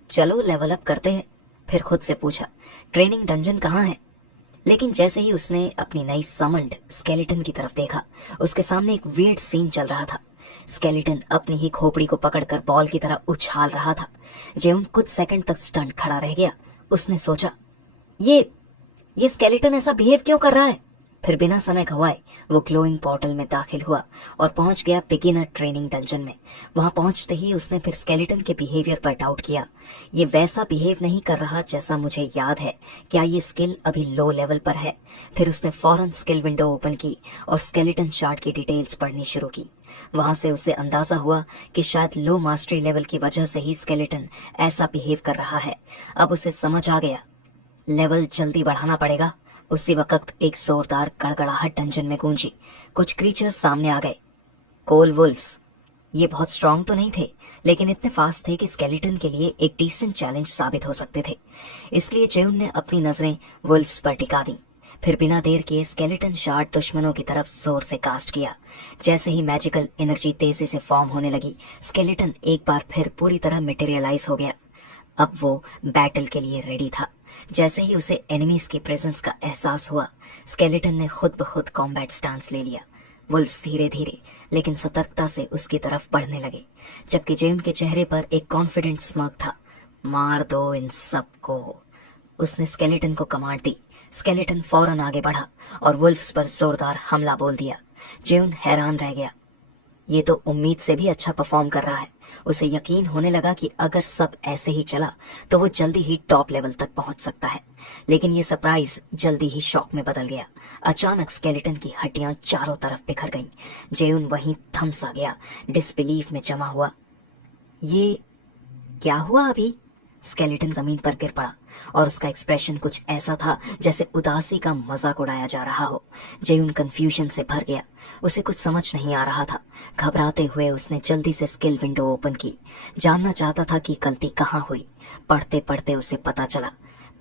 चलो लेवल अप करते हैं। फिर खुद से पूछा, ट्रेनिंग डंजन कहाँ है? लेकिन जैसे ही उसने अपनी नई समन्ड स्केलेटन की तरफ देखा, उसके सामने एक वियर्ड सीन चल रहा था। स्केलेटन अपनी ही खोपड़ी को पकड़कर बॉल की तरह उछाल रहा था। जेउन कुछ सेकंड तक स्टंट खड़ा रह गया। उसने सोचा, ये स्केलेटन ऐसा बिहेव क्यों कर रहा है? फिर बिना समय गवाए वो ग्लोइंग पोर्टल में दाखिल हुआ और पहुंच गया बिगिनर ट्रेनिंग डंजन में। वहां पहुंचते ही उसने फिर स्केलेटन के बिहेवियर पर डाउट किया। ये वैसा बिहेव नहीं कर रहा जैसा मुझे याद है। क्या ये स्किल अभी लो लेवल पर है? फिर उसने फौरन स्किल विंडो ओपन की और स्केलेटन शार्ट की डिटेल्स पढ़नी शुरू की। वहां से उसे अंदाजा हुआ कि शायद लो मास्टरी लेवल की वजह से ही स्केलेटन ऐसा बिहेव कर रहा है। अब उसे समझ आ गया, लेवल जल्दी बढ़ाना पड़ेगा। उसी वक्त एक जोरदार गड़गड़ाहट डंजन में गूंजी। कुछ क्रीचर्स सामने आ गए। कोल वुल्फ्स। ये बहुत स्ट्रांग तो नहीं थे, लेकिन इतने फास्ट थे कि स्केलेटन के लिए एक डिसेंट चैलेंज साबित हो सकते थे। इसलिए जेउन ने अपनी नजरें वुल्फ्स पर टिका दी। फिर बिना देर किए स्केलेटन शार्ड दुश्मनों की तरफ जोर से कास्ट किया। जैसे ही मैजिकल एनर्जी तेजी से फॉर्म होने लगी, स्केलेटन एक बार फिर पूरी तरह मटेरियलाइज हो गया। अब वो बैटल के लिए रेडी था। जैसे ही उसे एनिमीज की प्रेजेंस का एहसास हुआ, स्केलेटन ने खुद ब खुद कॉम्बैट स्टांस ले लिया। वुल्फ्स धीरे धीरे लेकिन सतर्कता से उसकी तरफ बढ़ने लगे, जबकि जेउन के चेहरे पर एक कॉन्फिडेंट स्माइल था। मार दो इन सबको, उसने स्केलेटन को कमांड दी। स्केलेटन फौरन आगे बढ़ा और वुल्फ्स पर जोरदार हमला बोल दिया। जेउन हैरान रह गया। ये तो उम्मीद से भी अच्छा परफॉर्म कर रहा है। उसे यकीन होने लगा कि अगर सब ऐसे ही चला तो वो जल्दी ही टॉप लेवल तक पहुंच सकता है। लेकिन ये सरप्राइज जल्दी ही शॉक में बदल गया। अचानक स्केलेटन की हड्डियां चारों तरफ बिखर गईं। जेउन वहीं थम सा गया, डिसबिलीफ में जमा हुआ। ये क्या हुआ अभी? स्केलेटन जमीन पर गिर पड़ा और उसका एक्सप्रेशन कुछ ऐसा था जैसे उदासी का मजाक उड़ाया जा रहा हो। जेयुन कंफ्यूजन से भर गया। उसे कुछ समझ नहीं आ रहा था। घबराते हुए उसने जल्दी से स्किल विंडो ओपन की। जानना चाहता था कि गलती कहाँ हुई। पढ़ते पढ़ते उसे पता चला,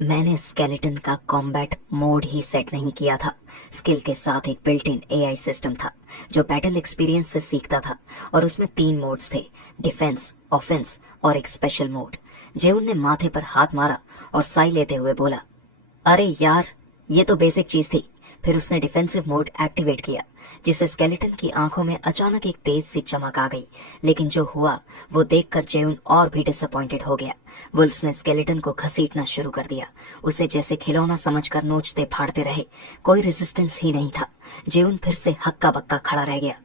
मैंने स्केलेटन का कॉम्बैट मोड ही सेट नहीं किया था। स्किल के साथ एक बिल्ट इन एआई सिस्टम था जो बैटल एक्सपीरियंस से सीखता था, और उसमें 3 मोड्स थे, डिफेंस, ऑफेंस और एक स्पेशल मोड। जेउन ने माथे पर हाथ मारा और साई लेते हुए बोला, अरे यार, ये तो बेसिक चीज थी। फिर उसने डिफेंसिव मोड एक्टिवेट किया, जिससे स्केलेटन की आंखों में अचानक एक तेज सी चमक आ गई। लेकिन जो हुआ वो देखकर जेउन और भी डिसअपॉइंटेड हो गया। वुल्फ्स ने स्केलेटन को घसीटना शुरू कर दिया। उसे जैसे खिलौना समझकर नोचते फाड़ते रहे। कोई रेजिस्टेंस ही नहीं था। जेउन फिर से हक्का बक्का खड़ा रह गया।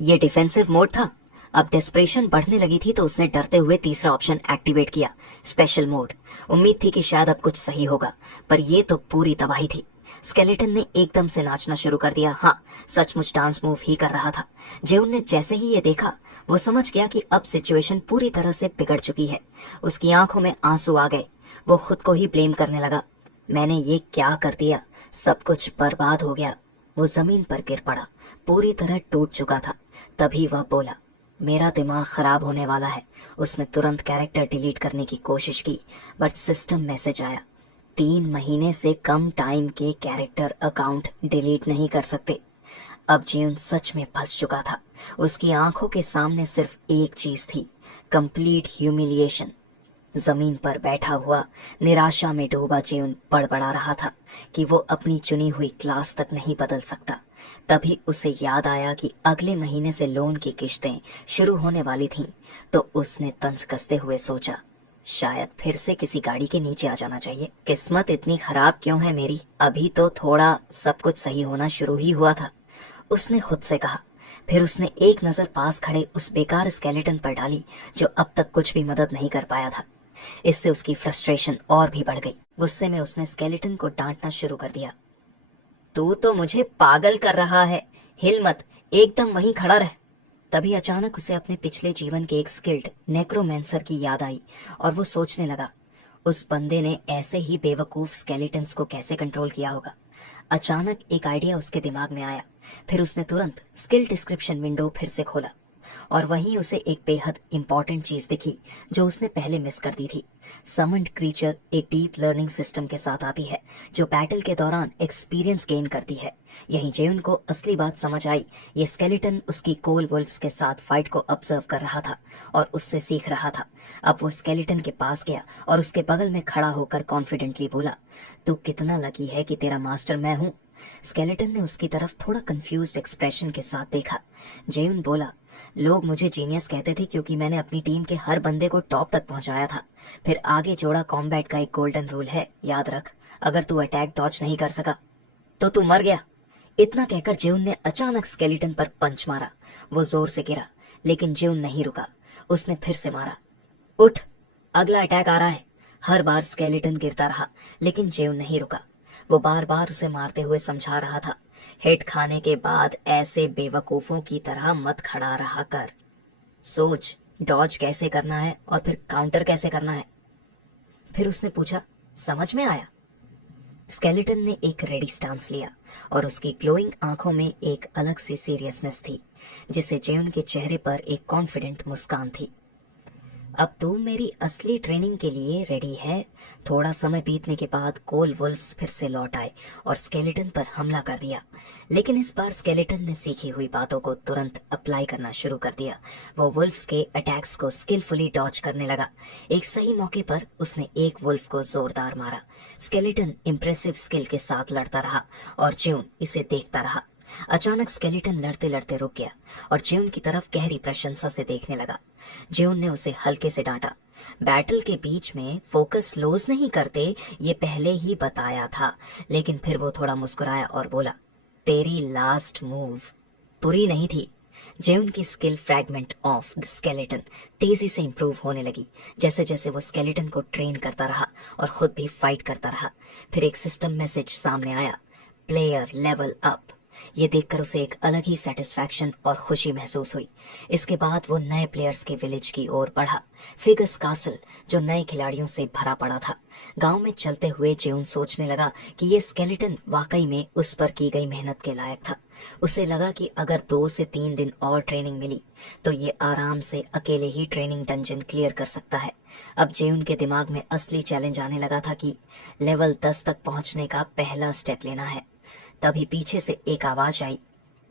ये डिफेंसिव मोड था। अब डेस्परेशन बढ़ने लगी थी तो उसने डरते हुए तीसरा ऑप्शन एक्टिवेट किया, स्पेशल मोड। उम्मीद थी कि शायद अब कुछ सही होगा, पर यह तो पूरी तबाही थी। स्केलेटन ने एकदम से नाचना शुरू कर दिया। हाँ, सचमुच डांस मूव ही कर रहा था। जेउन ने जैसे ही ये देखा, वो समझ गया कि अब सिचुएशन पूरी तरह से बिगड़ चुकी है। उसकी आंखों में आंसू आ गए। वो खुद को ही ब्लेम करने लगा। मैंने ये क्या कर दिया? सब कुछ बर्बाद हो गया। वो जमीन पर गिर पड़ा, पूरी तरह टूट चुका था। तभी वह बोला, मेरा दिमाग खराब होने वाला है। उसने तुरंत कैरेक्टर डिलीट करने की कोशिश की, बट सिस्टम मैसेज आया, 3 महीने से कम टाइम के कैरेक्टर अकाउंट डिलीट नहीं कर सकते। अब जीवन सच में फंस चुका था। उसकी आंखों के सामने सिर्फ एक चीज थी, कंप्लीट ह्यूमिलिएशन। जमीन पर बैठा हुआ निराशा में डूबा जेउन बड़बड़ा रहा था कि वो अपनी चुनी हुई क्लास तक नहीं बदल सकता। तभी उसे याद आया कि अगले महीने से लोन की किश्तें शुरू होने वाली थीं, तो उसने तंज कसते हुए सोचा, शायद फिर से किसी गाड़ी के नीचे आ जाना चाहिए। किस्मत इतनी खराब क्यों है मेरी? अभी तो थोड़ा सब कुछ सही होना शुरू ही हुआ था, उसने खुद से कहा। फिर उसने एक नजर पास खड़े उस बेकार स्केलेटन पर डाली जो अब तक कुछ भी मदद नहीं कर पाया था। इससे उसकी फ्रस्ट्रेशन और भी बढ़ गई। गुस्से में उसने स्केलेटन को डांटना शुरू कर दिया, तू तो मुझे पागल कर रहा है, हिल मत, एकदम वहीं खड़ा रह। तभी अचानक उसे अपने पिछले जीवन के एक स्किल्ड नेक्रोमेंसर की याद आई और वो सोचने लगा, उस बंदे ने ऐसे ही बेवकूफ स्केलेटन्स को कैसे कंट्रोल किया होगा। अचानक एक आइडिया उसके दिमाग में आया। फिर उसने तुरंत स्किल डिस्क्रिप्शन विंडो फिर से खोला और वहीं उसे एक बेहद इंपॉर्टेंट चीज दिखी जो उसने पहले मिस कर दी थी। समन्ड क्रीचर एक डीप लर्निंग सिस्टम के साथ आती है जो बैटल के दौरान एक्सपीरियंस गेन करती है। यहीं जेउन को असली बात समझ आई। ये स्केलेटन उसकी कोल वुल्फ्स के साथ फाइट को ऑब्जर्व कर रहा था और उससे सीख रहा था। अब वो स्केलेटन के पास गया और उसके बगल में खड़ा होकर कॉन्फिडेंटली बोला, तू कितना लकी है कि तेरा मास्टर मैं हूँ। स्केलेटन ने उसकी तरफ थोड़ा कंफ्यूज्ड एक्सप्रेशन के साथ देखा। जेउन बोला, लोग मुझे जीनियस कहते थे क्योंकि मैंने अपनी टीम के हर बंदे को टॉप तक पहुंचाया था। फिर आगे जोड़ा कॉम्बैट का एक गोल्डन रूल है, याद रख, अगर तू अटैक डॉज नहीं कर सका तो तू मर गया। इतना कहकर जेउन ने अचानक स्केलेटन पर पंच मारा। वो जोर से गिरा, लेकिन जेउन नहीं रुका। उसने फिर से मारा, उठ, अगला अटैक आ रहा है। हर बार स्केलेटन गिरता रहा, लेकिन जेउन नहीं रुका। वो बार बार उसे मारते हुए समझा रहा था, हिट खाने के बाद ऐसे बेवकूफों की तरह मत खड़ा रहा कर। सोच, डॉज कैसे करना है और फिर काउंटर कैसे करना है। फिर उसने पूछा, समझ में आया? स्केलेटन ने एक रेडी स्टांस लिया और उसकी ग्लोइंग आंखों में एक अलग सी सीरियसनेस थी, जिससे जेउन के चेहरे पर एक कॉन्फिडेंट मुस्कान थी। अब तू मेरी असली ट्रेनिंग के लिए रेडी है? थोड़ा समय बीतने के बाद कोल वुल्फ्स फिर से लौट आए और स्केलेटन पर हमला कर दिया। लेकिन इस बार स्केलेटन ने सीखी हुई बातों को तुरंत अप्लाई करना शुरू कर दिया। वो वुल्फ्स के अटैक्स को स्किलफुली डॉज करने लगा। एक सही मौके पर उसने एक वुल्फ को जोरदार मारा। स्केलेटन इम्प्रेसिव स्किल के साथ लड़ता रहा और ज्यून इसे देखता रहा। अचानक स्केलेटन लड़ते लड़ते रुक गया और ज्यून की तरफ गहरी प्रशंसा से देखने लगा। ज्यून ने उसे हल्के से डांटा, बैटल के बीच में फोकस लूज नहीं करते, ये पहले ही बताया था। लेकिन फिर वो थोड़ा मुस्कुराया और बोला, तेरी लास्ट मूव बुरी नहीं थी। जेउन की skill fragment of the skeleton तेजी से इंप्रूव होने लगी जैसे जैसे वो स्केलेटन को ट्रेन करता रहा और खुद भी फाइट करता रहा। फिर एक सिस्टम मैसेज सामने आया, प्लेयर लेवल अप। ये देखकर उसे एक अलग ही सेटिस्फैक्शन और खुशी महसूस हुई। इसके बाद वो नए प्लेयर्स के विलेज की ओर बढ़ा, फिगस कासल, जो नए खिलाड़ियों से भरा पड़ा था। गांव में चलते हुए जेउन सोचने लगा कि ये स्केलेटन वाकई में उस पर की गई मेहनत के लायक था। उसे लगा कि अगर 2 से 3 दिन और ट्रेनिंग मिली तो ये आराम से अकेले ही ट्रेनिंग डंजन क्लियर कर सकता है। अब जेउन के दिमाग में असली चैलेंज आने लगा था कि लेवल 10 तक पहुंचने का पहला स्टेप लेना है। तभी पीछे से एक आवाज आई,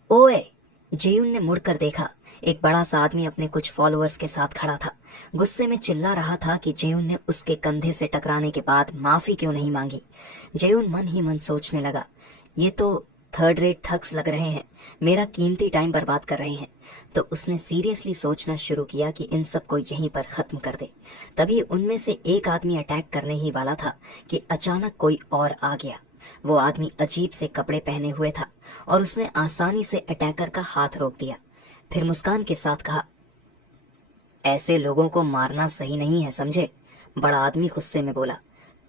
ओए! जेयुन ने मुड़कर देखा। एक बड़ा सा आदमी अपने कुछ फॉलोअर्स के साथ खड़ा था। गुस्से में चिल्ला रहा था कि जेयुन ने उसके कंधे से टकराने के बाद माफी क्यों नहीं मांगी। जेयुन मन ही मन सोचने लगा, ये तो थर्ड रेट ठग्स लग रहे हैं, मेरा कीमती टाइम बर्बाद कर रहे हैं। तो उसने सीरियसली सोचना शुरू किया कि इन सबको यहीं पर खत्म कर दे। तभी उनमें से एक आदमी अटैक करने ही वाला था कि अचानक कोई और आ गया। वो आदमी अजीब से कपड़े पहने हुए था और उसने आसानी से अटैकर का हाथ रोक दिया। फिर मुस्कान के साथ कहा, ऐसे लोगों को मारना सही नहीं है, समझे? बड़ा आदमी गुस्से में बोला,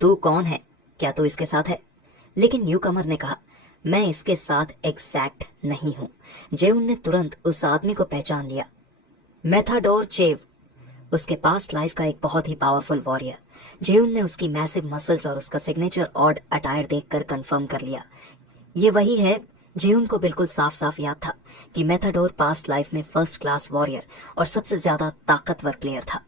तू कौन है? क्या तू इसके साथ है? लेकिन न्यूकमर ने कहा, मैं इसके साथ एग्जैक्ट नहीं हूं। जेउन ने तुरंत उस आदमी को पहचान लिया, मेथाडोर चेव, उसके पास्ट लाइफ का एक बहुत ही पावरफुल वॉरियर। जेउन ने उसकी मैसिव मसल्स और उसका सिग्नेचर ऑड अटायर देखकर कंफर्म कर लिया, ये वही है। जेउन को बिल्कुल साफ साफ याद था कि मेथाडोर पास्ट लाइफ में फर्स्ट क्लास वॉरियर और सबसे ज्यादा ताकतवर प्लेयर था।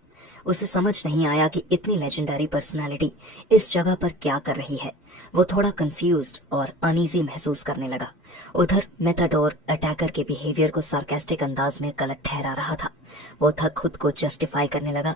उसे समझ नहीं आया कि इतनी लेजेंडरी पर्सनालिटी इस जगह पर क्या कर रही है। वो थोड़ा कंफ्यूज्ड और अनईजी महसूस करने लगा। उधर मेथाडोर अटैकर के बिहेवियर को सार्केस्टिक अंदाज में गलत ठहरा रहा था। वो था खुद को जस्टिफाई करने लगा,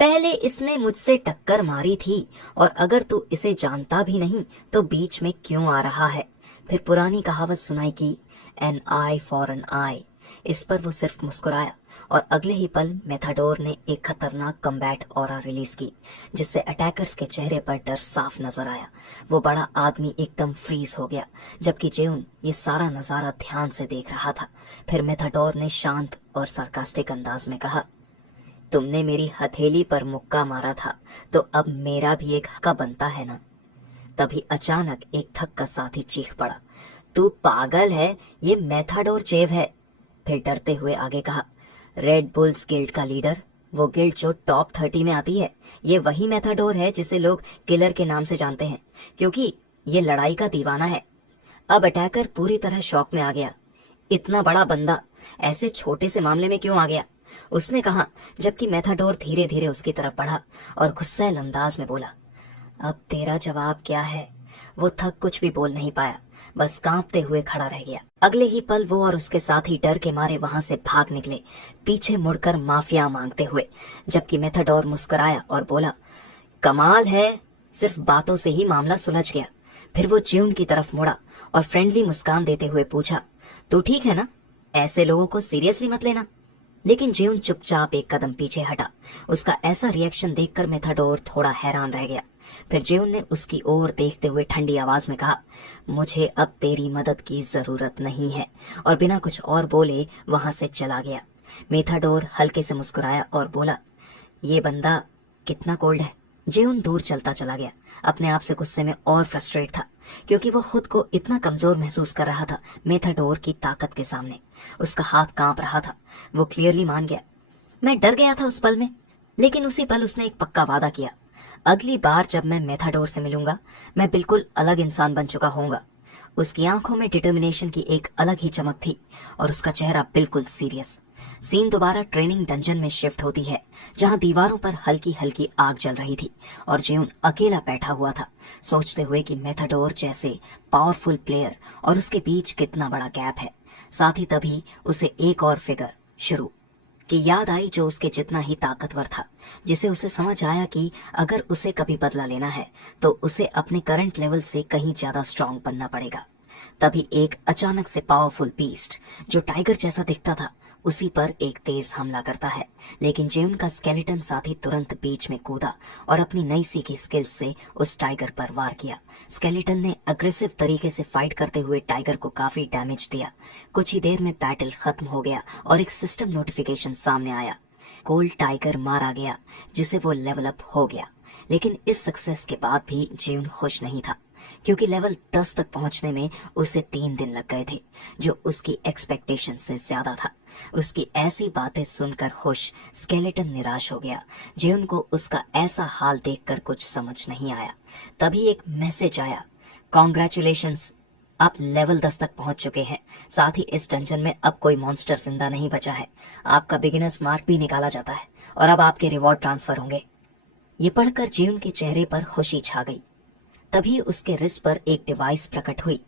पहले इसने मुझसे टक्कर मारी थी और अगर तू इसे जानता भी नहीं तो बीच में क्यों आ रहा है? फिर पुरानी कहावत सुनाई कि एन आई फॉर एन आई। इस पर वो सिर्फ मुस्कुराया और अगले ही पल मेथाडोर ने एक खतरनाक कम्बैट ऑरा रिलीज की, जिससे अटैकर्स के चेहरे पर डर साफ नजर आया। वो बड़ा आदमी एकदम फ्रीज हो गया, जबकि जेउन ये सारा नजारा ध्यान से देख रहा था। फिर मेथाडोर ने शांत और सार्कास्टिक अंदाज में कहा, तुमने मेरी हथेली पर मुक्का मारा था तो अब मेरा भी एक हक्का बनता है ना? तभी अचानक एक थक का साथी चीख पड़ा, तू पागल है, ये मेथाडोर चेव है। फिर डरते हुए आगे कहा, रेड बुल्स गिल्ड का लीडर, वो गिल्ड जो टॉप 30 में आती है, ये वही मेथाडोर है जिसे लोग किलर के नाम से जानते हैं, क्योंकि ये लड़ाई का दीवाना है। अब अटैकर पूरी तरह शॉक में आ गया, इतना बड़ा बंदा ऐसे छोटे से मामले में क्यों आ गया? उसने कहा, जबकि मेथाडोर धीरे धीरे उसकी तरफ बढ़ा और गुस्सैल अंदाज में बोला, अब तेरा जवाब क्या है? वो थक कुछ भी बोल नहीं पाया, बस कांपते हुए खड़ा रह गया। अगले ही पल वो और उसके साथी डर के मारे वहां से भाग निकले, पीछे मुड़कर माफिया मांगते हुए, जबकि मेथाडोर मुस्कुराया और बोला, कमाल है, सिर्फ बातों से ही मामला सुलझ गया। फिर वो ज्यून की तरफ मुड़ा और फ्रेंडली मुस्कान देते हुए पूछा, तू ठीक है ना? ऐसे लोगों को सीरियसली मत लेना। लेकिन ज्यून चुपचाप एक कदम पीछे हटा। उसका ऐसा रिएक्शन देखकर मेथाडोर थोड़ा हैरान रह गया। फिर ज्यून ने उसकी ओर देखते हुए ठंडी आवाज में कहा, मुझे अब तेरी मदद की जरूरत नहीं है, और बिना कुछ और बोले वहां से चला गया। मेथाडोर हल्के से मुस्कुराया और बोला, ये बंदा कितना कोल्ड है। ज्यून दूर चलता चला गया, अपने आप से गुस्से में और फ्रस्ट्रेट था। क्योंकि वो खुद को इतना कमजोर महसूस कर रहा था मेथाडोर की ताकत के सामने। उसका हाथ कांप रहा था। वो क्लियरली मान गया। मैं डर गया था उस पल में, लेकिन उसी पल उसने एक पक्का वादा किया, अगली बार जब मैं मेथाडोर से मिलूंगा मैं बिल्कुल अलग इंसान बन चुका होऊंगा। उसकी आंखों में डिटर्मिनेशन की एक अलग ही चमक थी और उसका चेहरा बिल्कुल सीरियस। सीन दोबारा ट्रेनिंग डंजन में शिफ्ट होती है, जहां दीवारों पर हल्की हल्की आग जल रही थी और जेउन अकेला बैठा हुआ था, सोचते हुए कि मेथाडोर जैसे पावरफुल प्लेयर और उसके बीच कितना बड़ा गैप है। साथ ही तभी उसे एक और फिगर शुरू की याद आई जो उसके जितना ही ताकतवर था, जिसे उसे समझ आया कि अगर उसे कभी बदला लेना है तो उसे अपने करंट लेवल से कहीं ज्यादा स्ट्रांग बनना पड़ेगा। तभी एक अचानक से पावरफुल बीस्ट जो टाइगर जैसा दिखता था उसी पर एक तेज हमला करता है, लेकिन जेउन का स्केलेटन साथी तुरंत बीच में कूदा और अपनी नई सीखी स्किल्स से उस टाइगर पर वार किया। स्केलेटन ने अग्रेसिव तरीके से फाइट करते हुए टाइगर को काफी डैमेज दिया। कुछ ही देर में बैटल खत्म हो गया और एक सिस्टम नोटिफिकेशन सामने आया, गोल्ड टाइगर मारा गया, जिसे वो लेवल अप हो गया। लेकिन इस सक्सेस के बाद भी जेउन खुश नहीं था, क्योंकि लेवल 10 तक पहुंचने में उसे 3 दिन लग गए थे, जो उसकी एक्सपेक्टेशन से ज्यादा था। उसकी ऐसी बातें सुनकर खुश स्केलेटन निराश हो गया। जेउन को उसका ऐसा हाल देखकर कुछ समझ नहीं आया। तभी एक मैसेज आया, कॉन्ग्रेचुलेशंस, आप लेवल 10 तक पहुंच चुके हैं। साथ ही इस डंजन में अब कोई मॉन्स्टर जिंदा नहीं बचा है। आपका बिगिनर्स मार्क भी निकाला जाता है और अब आपके रिवॉर्ड ट्रांसफर होंगे। ये पढ़कर जेउन के चेहरे पर खुशी छा गई। तभी उसके रिस्ट पर एक डिवाइस प्रकट हुई,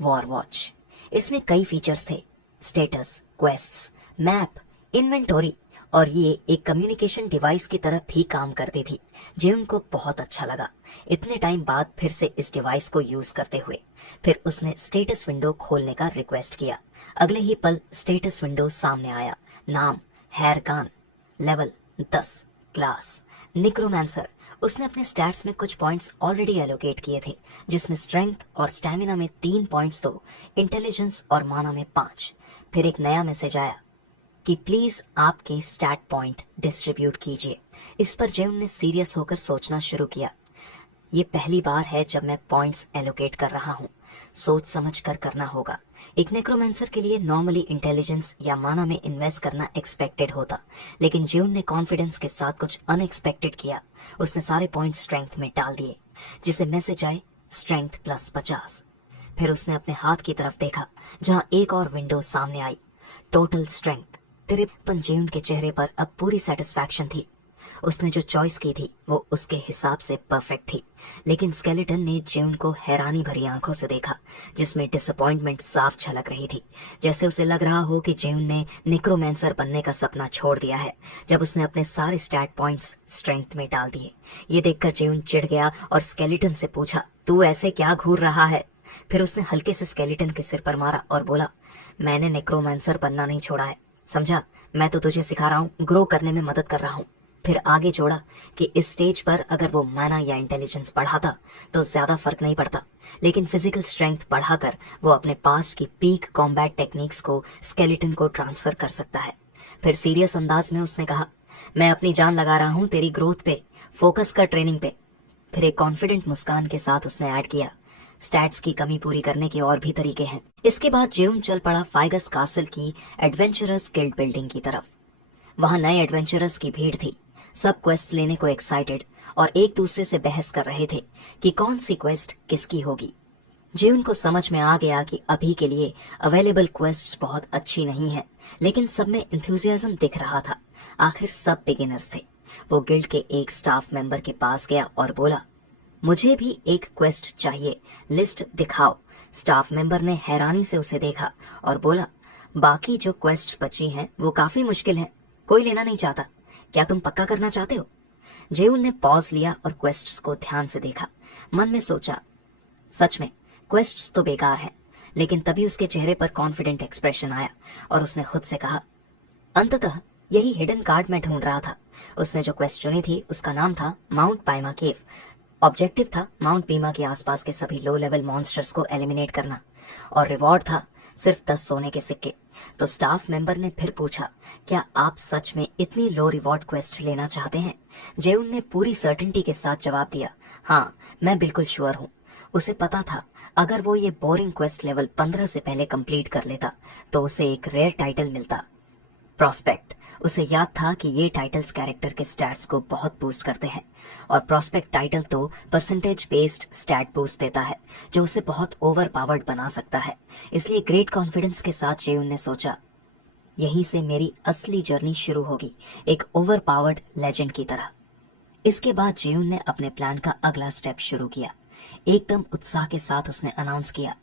वॉर वॉच। इसमें कई फीचर्स थे, स्टेटस, क्वेस्ट्स, मैप, इन्वेंटोरी, और ये एक कम्युनिकेशन डिवाइस की तरह भी काम करती थी। जेउन को बहुत अच्छा लगा इतने टाइम बाद फिर से इस डिवाइस को यूज करते हुए। फिर उसने स्टेटस विंडो खोलने का रिक्वेस्ट किया। अगले ही पल स्टेटस विंडो सामने आया, नाम हैरगान, लेवल 10, क्लास निक्रोमैंसर। उसने अपने स्टैट्स में कुछ पॉइंट्स ऑलरेडी एलोकेट किए थे, जिसमें स्ट्रेंथ और स्टैमिना में 3 पॉइंट्स तो इंटेलिजेंस और माना में 5। फिर एक नया मैसेज आया कि प्लीज आपके स्टैट पॉइंट डिस्ट्रीब्यूट कीजिए। इस पर जेउन ने सीरियस होकर सोचना शुरू किया। ये पहली बार है जब मैं पॉइंट्स एलोकेट कर रहा हूँ, सोच समझ कर करना होगा। एक नेक्रोमेंसर के लिए नॉर्मली इंटेलिजेंस या माना में इन्वेस्ट करना एक्सपेक्टेड होता, लेकिन जेउन ने कॉन्फिडेंस के साथ कुछ अनएक्सपेक्टेड किया। उसने सारे पॉइंट स्ट्रेंथ में डाल दिए, जिसे मैसेज आए स्ट्रेंथ प्लस 50। फिर उसने अपने हाथ की तरफ देखा, जहां एक और विंडो सामने आई, टोटल स्ट्रेंथ 53। जेउन के चेहरे पर अब पूरी सेटिस्फैक्शन थी। उसने जो चॉइस की थी वो उसके हिसाब से परफेक्ट थी, लेकिन स्केलेटन ने जेउन को हैरानी भरी आंखों से देखा, जिसमें डिसअपॉइंटमेंट साफ झलक रही थी। जैसे उसे लग रहा हो कि जेउन ने निक्रोमैंसर बनने का सपना छोड़ दिया है, जब उसने अपने सारे स्टैट पॉइंट्स स्ट्रेंथ में डाल दिए। ये देखकर जेउन चिढ़ गया और स्केलेटन से पूछा, तू ऐसे क्या घूर रहा है? फिर उसने हल्के से स्केलेटन के सिर पर मारा और बोला, मैंने नेक्रोमैंसर बनना नहीं छोड़ा है, समझा? मैं तो तुझे सिखा रहा हूँ, ग्रो करने में मदद कर रहा हूँ। फिर आगे जोड़ा कि इस स्टेज पर अगर वो माना या इंटेलिजेंस बढ़ाता तो ज्यादा फर्क नहीं पड़ता, लेकिन फिजिकल स्ट्रेंथ बढ़ाकर वो अपने पास्ट की पीक कॉम्बैट टेक्निक्स को स्केलेटन को ट्रांसफर कर सकता है। फिर सीरियस अंदाज में उसने कहा, मैं अपनी जान लगा रहा हूँ तेरी ग्रोथ पे, फोकस कर ट्रेनिंग पे। फिर एक कॉन्फिडेंट मुस्कान के साथ उसने ऐड किया, स्टैट्स की कमी पूरी करने के और भी तरीके हैं। इसके बाद जेउन चल पड़ा फाइगस कासल की एडवेंचरस गिल्ड बिल्डिंग की तरफ। वहां नए एडवेंचरस की भीड़ थी, सब क्वेस्ट लेने को एक्साइटेड और एक दूसरे से बहस कर रहे थे कि कौन सी क्वेस्ट किसकी होगी। जेउन को समझ में आ गया कि अभी के लिए अवेलेबल क्वेस्ट्स बहुत अच्छी नहीं है, लेकिन सब में एंथुसियाज्म दिख रहा था। आखिर सब बिगिनर्स थे। वो गिल्ड के एक स्टाफ मेंबर के पास गया और बोला, मुझे भी एक क्वेस्ट चाहिए, लिस्ट दिखाओ। स्टाफ मेंबर ने हैरानी से उसे देखा और बोला, बाकी जो क्वेस्ट बची हैं वो काफी मुश्किल हैं, कोई लेना नहीं चाहता, क्या तुम पक्का करना चाहते हो? जेउन ने पॉज लिया और क्वेस्ट्स को ध्यान से देखा। मन में सोचा, सच में क्वेस्ट्स तो बेकार हैं। लेकिन तभी उसके चेहरे पर कॉन्फिडेंट एक्सप्रेशन आया और उसने खुद से कहा, अंततः यही हिडन कार्ड मैं ढूंढ रहा था। उसने जो क्वेस्ट चुनी थी उसका नाम था माउंट पाइमा केव। ऑब्जेक्टिव था माउंट पीमा के आसपास के सभी लो लेवल मॉन्स्टर्स को एलिमिनेट करना, और रिवॉर्ड था सिर्फ 10 सोने के सिक्के। तो स्टाफ मेंबर ने फिर पूछा, क्या आप सच में इतनी लो रिवॉर्ड क्वेस्ट लेना चाहते हैं? जेउन ने पूरी सर्टेनिटी के साथ जवाब दिया, हाँ, मैं बिल्कुल श्योर हूँ। उसे पता था अगर वो ये बोरिंग क्वेस्ट लेवल 15 से पहले कंप्लीट कर लेता तो उसे एक रेयर टाइटल मिलता, प्रोस्पेक्ट। उसे याद था कि ये टाइटल्स कैरेक्टर के स्टैट्स को बहुत बूस्ट करते हैं, और प्रोस्पेक्ट टाइटल तो परसेंटेज बेस्ड स्टैट बूस्ट देता है जो उसे बहुत ओवर पावर्ड बना सकता है। इसलिए ग्रेट कॉन्फिडेंस के साथ जेयून ने सोचा, यहीं से मेरी असली जर्नी शुरू होगी, एक ओवर पावर्ड लेजेंड की तरह। इसके बाद जेयून ने अपने प्लान का अगला स्टेप शुरू किया। एकदम उत्साह के साथ उसने अनाउंस किया,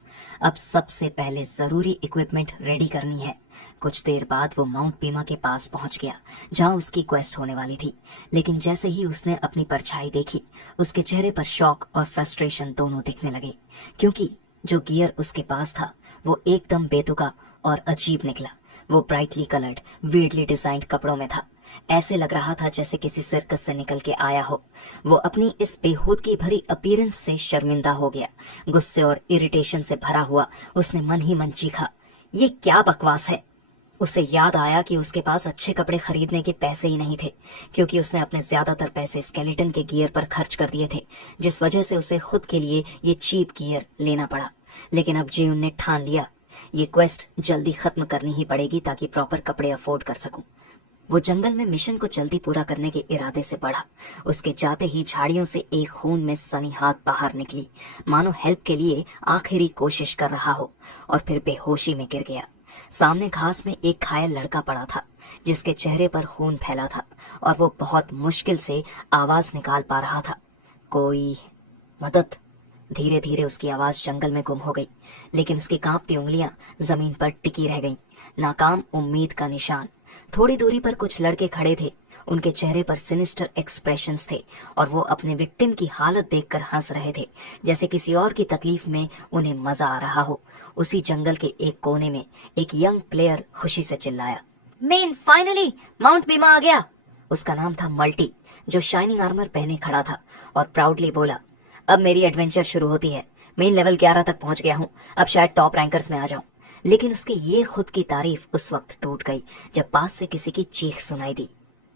अब सबसे पहले जरूरी इक्विपमेंट रेडी करनी है। कुछ देर बाद वो माउंट पीमा के पास पहुंच गया जहां उसकी क्वेस्ट होने वाली थी, लेकिन जैसे ही उसने अपनी परछाई देखी उसके चेहरे पर शॉक और फ्रस्ट्रेशन दोनों दिखने लगे, क्योंकि जो गियर उसके पास था वो एकदम बेतुका और अजीब निकला। वो ब्राइटली कलर्ड वियर्डली डिजाइन्ड कपड़ों में था। ऐसे लग रहा था जैसे किसी सर्कस से निकल के आया हो। वो अपनी इस बेहूदगी भरी अपीयरेंस से शर्मिंदा हो गया। गुस्से और इरिटेशन से भरा हुआ उसने मन ही मन चीखा, ये क्या बकवास है। उसे याद आया कि उसके पास अच्छे कपड़े खरीदने के पैसे ही नहीं थे, क्योंकि उसने अपने ज्यादातर पैसे स्केलेटन के गियर पर खर्च कर दिए थे, जिस वजह से उसे खुद के लिए ये चीप गियर लेना पड़ा। लेकिन अब जेयून ने ठान लिया, ये क्वेस्ट जल्दी खत्म करनी ही पड़ेगी ताकि प्रॉपर कपड़े अफोर्ड कर सकूं। वो जंगल में मिशन को जल्दी पूरा करने के इरादे से बढ़ा। उसके जाते ही झाड़ियों से एक खून में सनी हाथ बाहर निकली, मानो हेल्प के लिए आखिरी कोशिश कर रहा हो, और फिर बेहोशी में गिर गया। सामने घास में एक घायल लड़का पड़ा था जिसके चेहरे पर खून फैला था, और वो बहुत मुश्किल से आवाज निकाल पा रहा था, कोई मदद। धीरे धीरे उसकी आवाज जंगल में गुम हो गई, लेकिन उसकी कांपती उंगलियां जमीन पर टिकी रह गईं। नाकाम उम्मीद का निशान। थोड़ी दूरी पर कुछ लड़के खड़े थे, उनके चेहरे पर सिनिस्टर एक्सप्रेशंस थे, और वो अपने विक्टिम की हालत देखकर हंस रहे थे, जैसे किसी और की तकलीफ में उन्हें मजा आ रहा हो। उसी जंगल के एक कोने में एक यंग प्लेयर खुशी से चिल्लाया, मेन फाइनली माउंट पीमा आ गया। उसका नाम था मल्टी, जो शाइनिंग आर्मर पहने खड़ा था और प्राउडली बोला, अब मेरी एडवेंचर शुरू होती है। मेन लेवल 11 तक पहुंच गया हूँ, अब शायद टॉप रैंकर्स में आ जाऊं। लेकिन उसकी ये खुद की तारीफ उस वक्त टूट गई जब पास से किसी की चीख सुनाई दी,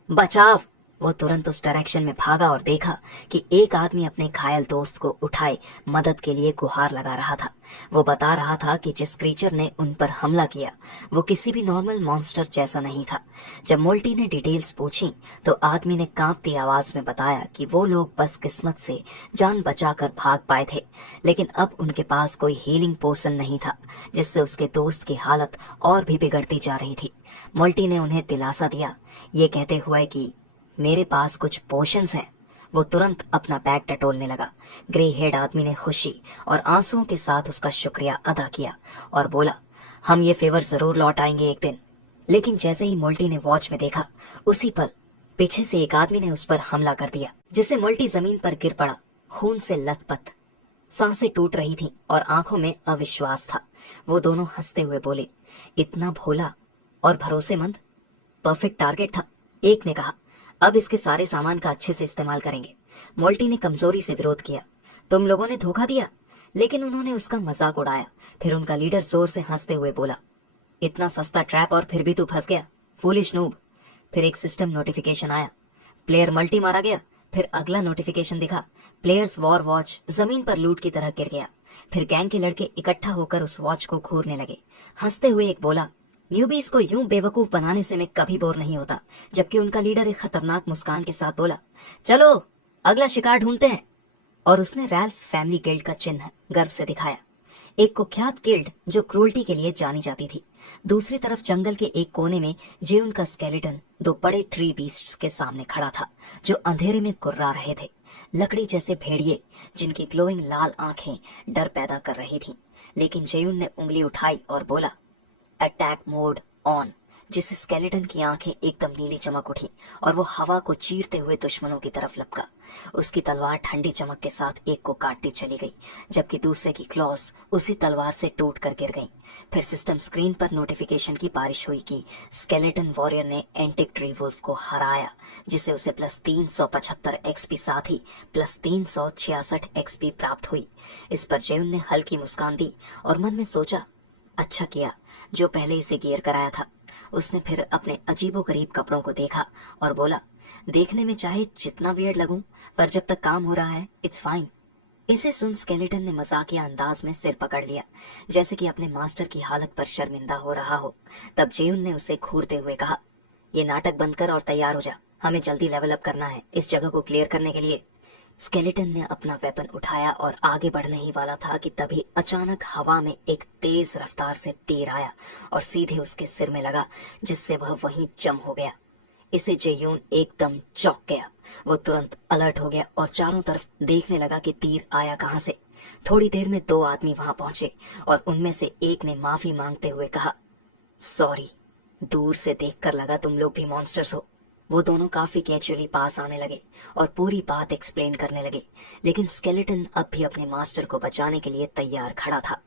बचाव। वो तुरंत उस डायरेक्शन में भागा और देखा कि एक आदमी अपने घायल दोस्त को उठाए मदद के लिए गुहार लगा रहा था। वो बता रहा था कि जिस क्रीचर ने उन पर हमला किया वो किसी भी नॉर्मल मॉन्स्टर जैसा नहीं था। जब मोल्टी ने डिटेल्स पूछी तो आदमी ने कांपती आवाज में बताया कि वो लोग बस किस्मत से जान बचाकर भाग पाए थे, लेकिन अब उनके पास कोई हीलिंग पोशन नहीं था, जिससे उसके दोस्त की हालत और भी बिगड़ती जा रही थी। मोल्टी ने उन्हें दिलासा दिया, ये कहते हुए कि मेरे पास कुछ पोशंस हैं। वो तुरंत अपना बैग टटोलने लगा। ग्रे हेड आदमी ने खुशी और आंसुओं के साथ उसका शुक्रिया अदा किया और बोला, हम ये फेवर जरूर लौट आएंगे एक दिन। लेकिन जैसे ही मोल्टी ने वॉच में देखा, उसी पल पीछे से एक आदमी ने उस पर हमला कर दिया, जिससे मोल्टी जमीन पर गिर पड़ा, खून से लथपथ। सांसें टूट रही थीं और आंखों में अविश्वास था। वो दोनों हंसते हुए बोले, इतना भोला और भरोसेमंद, परफेक्ट टारगेट था। एक ने कहा, अब इसके सारे सामान का अच्छे से इस्तेमाल करेंगे। मोल्टी ने कमजोरी से विरोध किया, तुम लोगों ने धोखा दिया। लेकिन उन्होंने उसका मजाक उड़ाया। फिर उनका लीडर जोर से हंसते हुए बोला, इतना सस्ता ट्रैप और फिर भी तू फंस गया, फूलिश नूब। फिर एक सिस्टम नोटिफिकेशन आया, प्लेयर मल्टी मारा गया। फिर अगला नोटिफिकेशन दिखा, प्लेयर्स वॉर वॉच जमीन पर लूट की तरह गिर गया। फिर गैंग के लड़के इकट्ठा होकर उस वॉच को घूरने लगे। हंसते हुए एक बोला, न्यूबीज को यूं बेवकूफ बनाने से मैं कभी बोर नहीं होता। जबकि उनका लीडर एक खतरनाक मुस्कान के साथ बोला, चलो अगला शिकार ढूंढते हैं। और उसने रैल्फ फैमिली गिल्ड का चिन्ह गर्व से दिखाया, एक कुख्यात गिल्ड जो क्रूरटी के लिए जानी जाती थी। दूसरी तरफ जंगल के एक कोने में जेयून का स्केलेटन दो बड़े ट्री बीस्ट्स के सामने खड़ा था, जो अंधेरे में कुर्रा रहे थे। लकड़ी जैसे भेड़िए जिनकी ग्लोइंग लाल आंखें डर पैदा कर रही थीं। लेकिन जेयून ने उंगली उठाई और बोला, अटैक मोड ऑन, जिससे स्केलेटन की आंखें एकदम नीली चमक उठी और वो हवा को चीरते हुए दुश्मनों की तरफ लपका। उसकी तलवार ठंडी चमक के साथ एक को काटती चली गई, जबकि दूसरे की क्लॉस उसी तलवार से टूट कर गिर गई। फिर सिस्टम स्क्रीन पर नोटिफिकेशन की बारिश हुई कि स्केलेटन वॉरियर ने एंटिक ट्री वुल्फ को हराया, जिससे उसे प्लस 375 एक्सपी साथ ही प्लस 366 एक्सपी प्राप्त हुई। इस पर जेयून ने हल्की मुस्कान दी और मन में सोचा, अच्छा किया जो पहले इसे गियर कराया था। उसने फिर अपने अजीबोगरीब कपड़ों को देखा और बोला, देखने में चाहे जितना वियर्ड लगूं, पर जब तक काम हो रहा है इट्स फाइन। इसे सुन स्केलेटन ने मजाकिया अंदाज में सिर पकड़ लिया, जैसे कि अपने मास्टर की हालत पर शर्मिंदा हो रहा हो। तब जेयुन ने उसे घूरते हुए कहा, ये नाटक बंद कर और तैयार हो जा, हमें जल्दी लेवल अप करना है इस जगह को क्लियर करने के लिए। स्केलेटन ने अपना वेपन उठाया और आगे बढ़ने ही वाला था कि तभी अचानक हवा में एक तेज रफ्तार से तीर आया और सीधे उसके सिर में लगा, जिससे वह वहीं जम हो गया। इसे जेयून एकदम चौंक गया। वो तुरंत अलर्ट हो गया और चारों तरफ देखने लगा कि तीर आया कहां से। थोड़ी देर में दो आदमी वहां पहुंचे और उनमें से एक ने माफी मांगते हुए कहा, सॉरी, दूर से देखकर लगा तुम लोग भी मॉन्स्टर्स हो। वो दोनों काफी कैजुअली पास आने लगे और पूरी बात एक्सप्लेन करने लगे, लेकिन स्केलेटन अब भी अपने मास्टर को बचाने के लिए तैयार खड़ा था।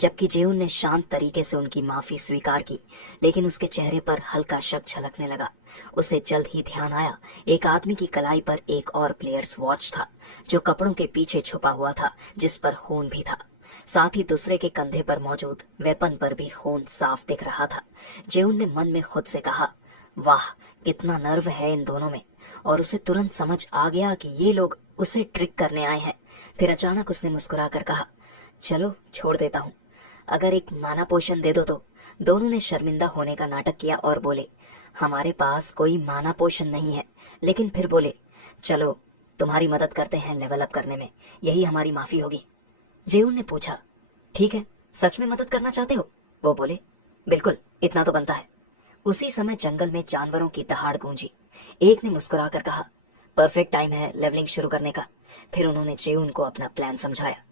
जबकि जेउन ने शांत तरीके से उनकी माफी स्वीकार की, लेकिन उसके चेहरे पर हल्का शक झलकने लगा। उसे जल्द ही ध्यान आया, एक आदमी की कलाई पर एक और प्लेयर्स वॉच था, जो कपड़ों के पीछे छुपा हुआ था, जिस पर खून भी था। साथ ही दूसरे के कंधे पर मौजूद वेपन पर भी खून साफ दिख रहा था। जेउन ने मन में खुद से कहा, वाह, कितना नर्व है इन दोनों में। और उसे तुरंत समझ आ गया कि ये लोग उसे ट्रिक करने आए हैं। फिर अचानक उसने मुस्कुराकर कहा, चलो छोड़ देता हूँ, अगर एक माना पोषण दे दो तो। दोनों ने शर्मिंदा होने का नाटक किया और बोले, हमारे पास कोई माना पोषण नहीं है। लेकिन फिर बोले, चलो तुम्हारी मदद करते हैं लेवल अप करने में, यही हमारी माफी होगी। जेउन ने पूछा, ठीक है, सच में मदद करना चाहते हो? वो बोले, बिल्कुल, इतना तो बनता है। उसी समय जंगल में जानवरों की दहाड़ गूंजी। एक ने मुस्कुराकर कहा, परफेक्ट टाइम है लेवलिंग शुरू करने का। फिर उन्होंने जेउन को अपना प्लान समझाया,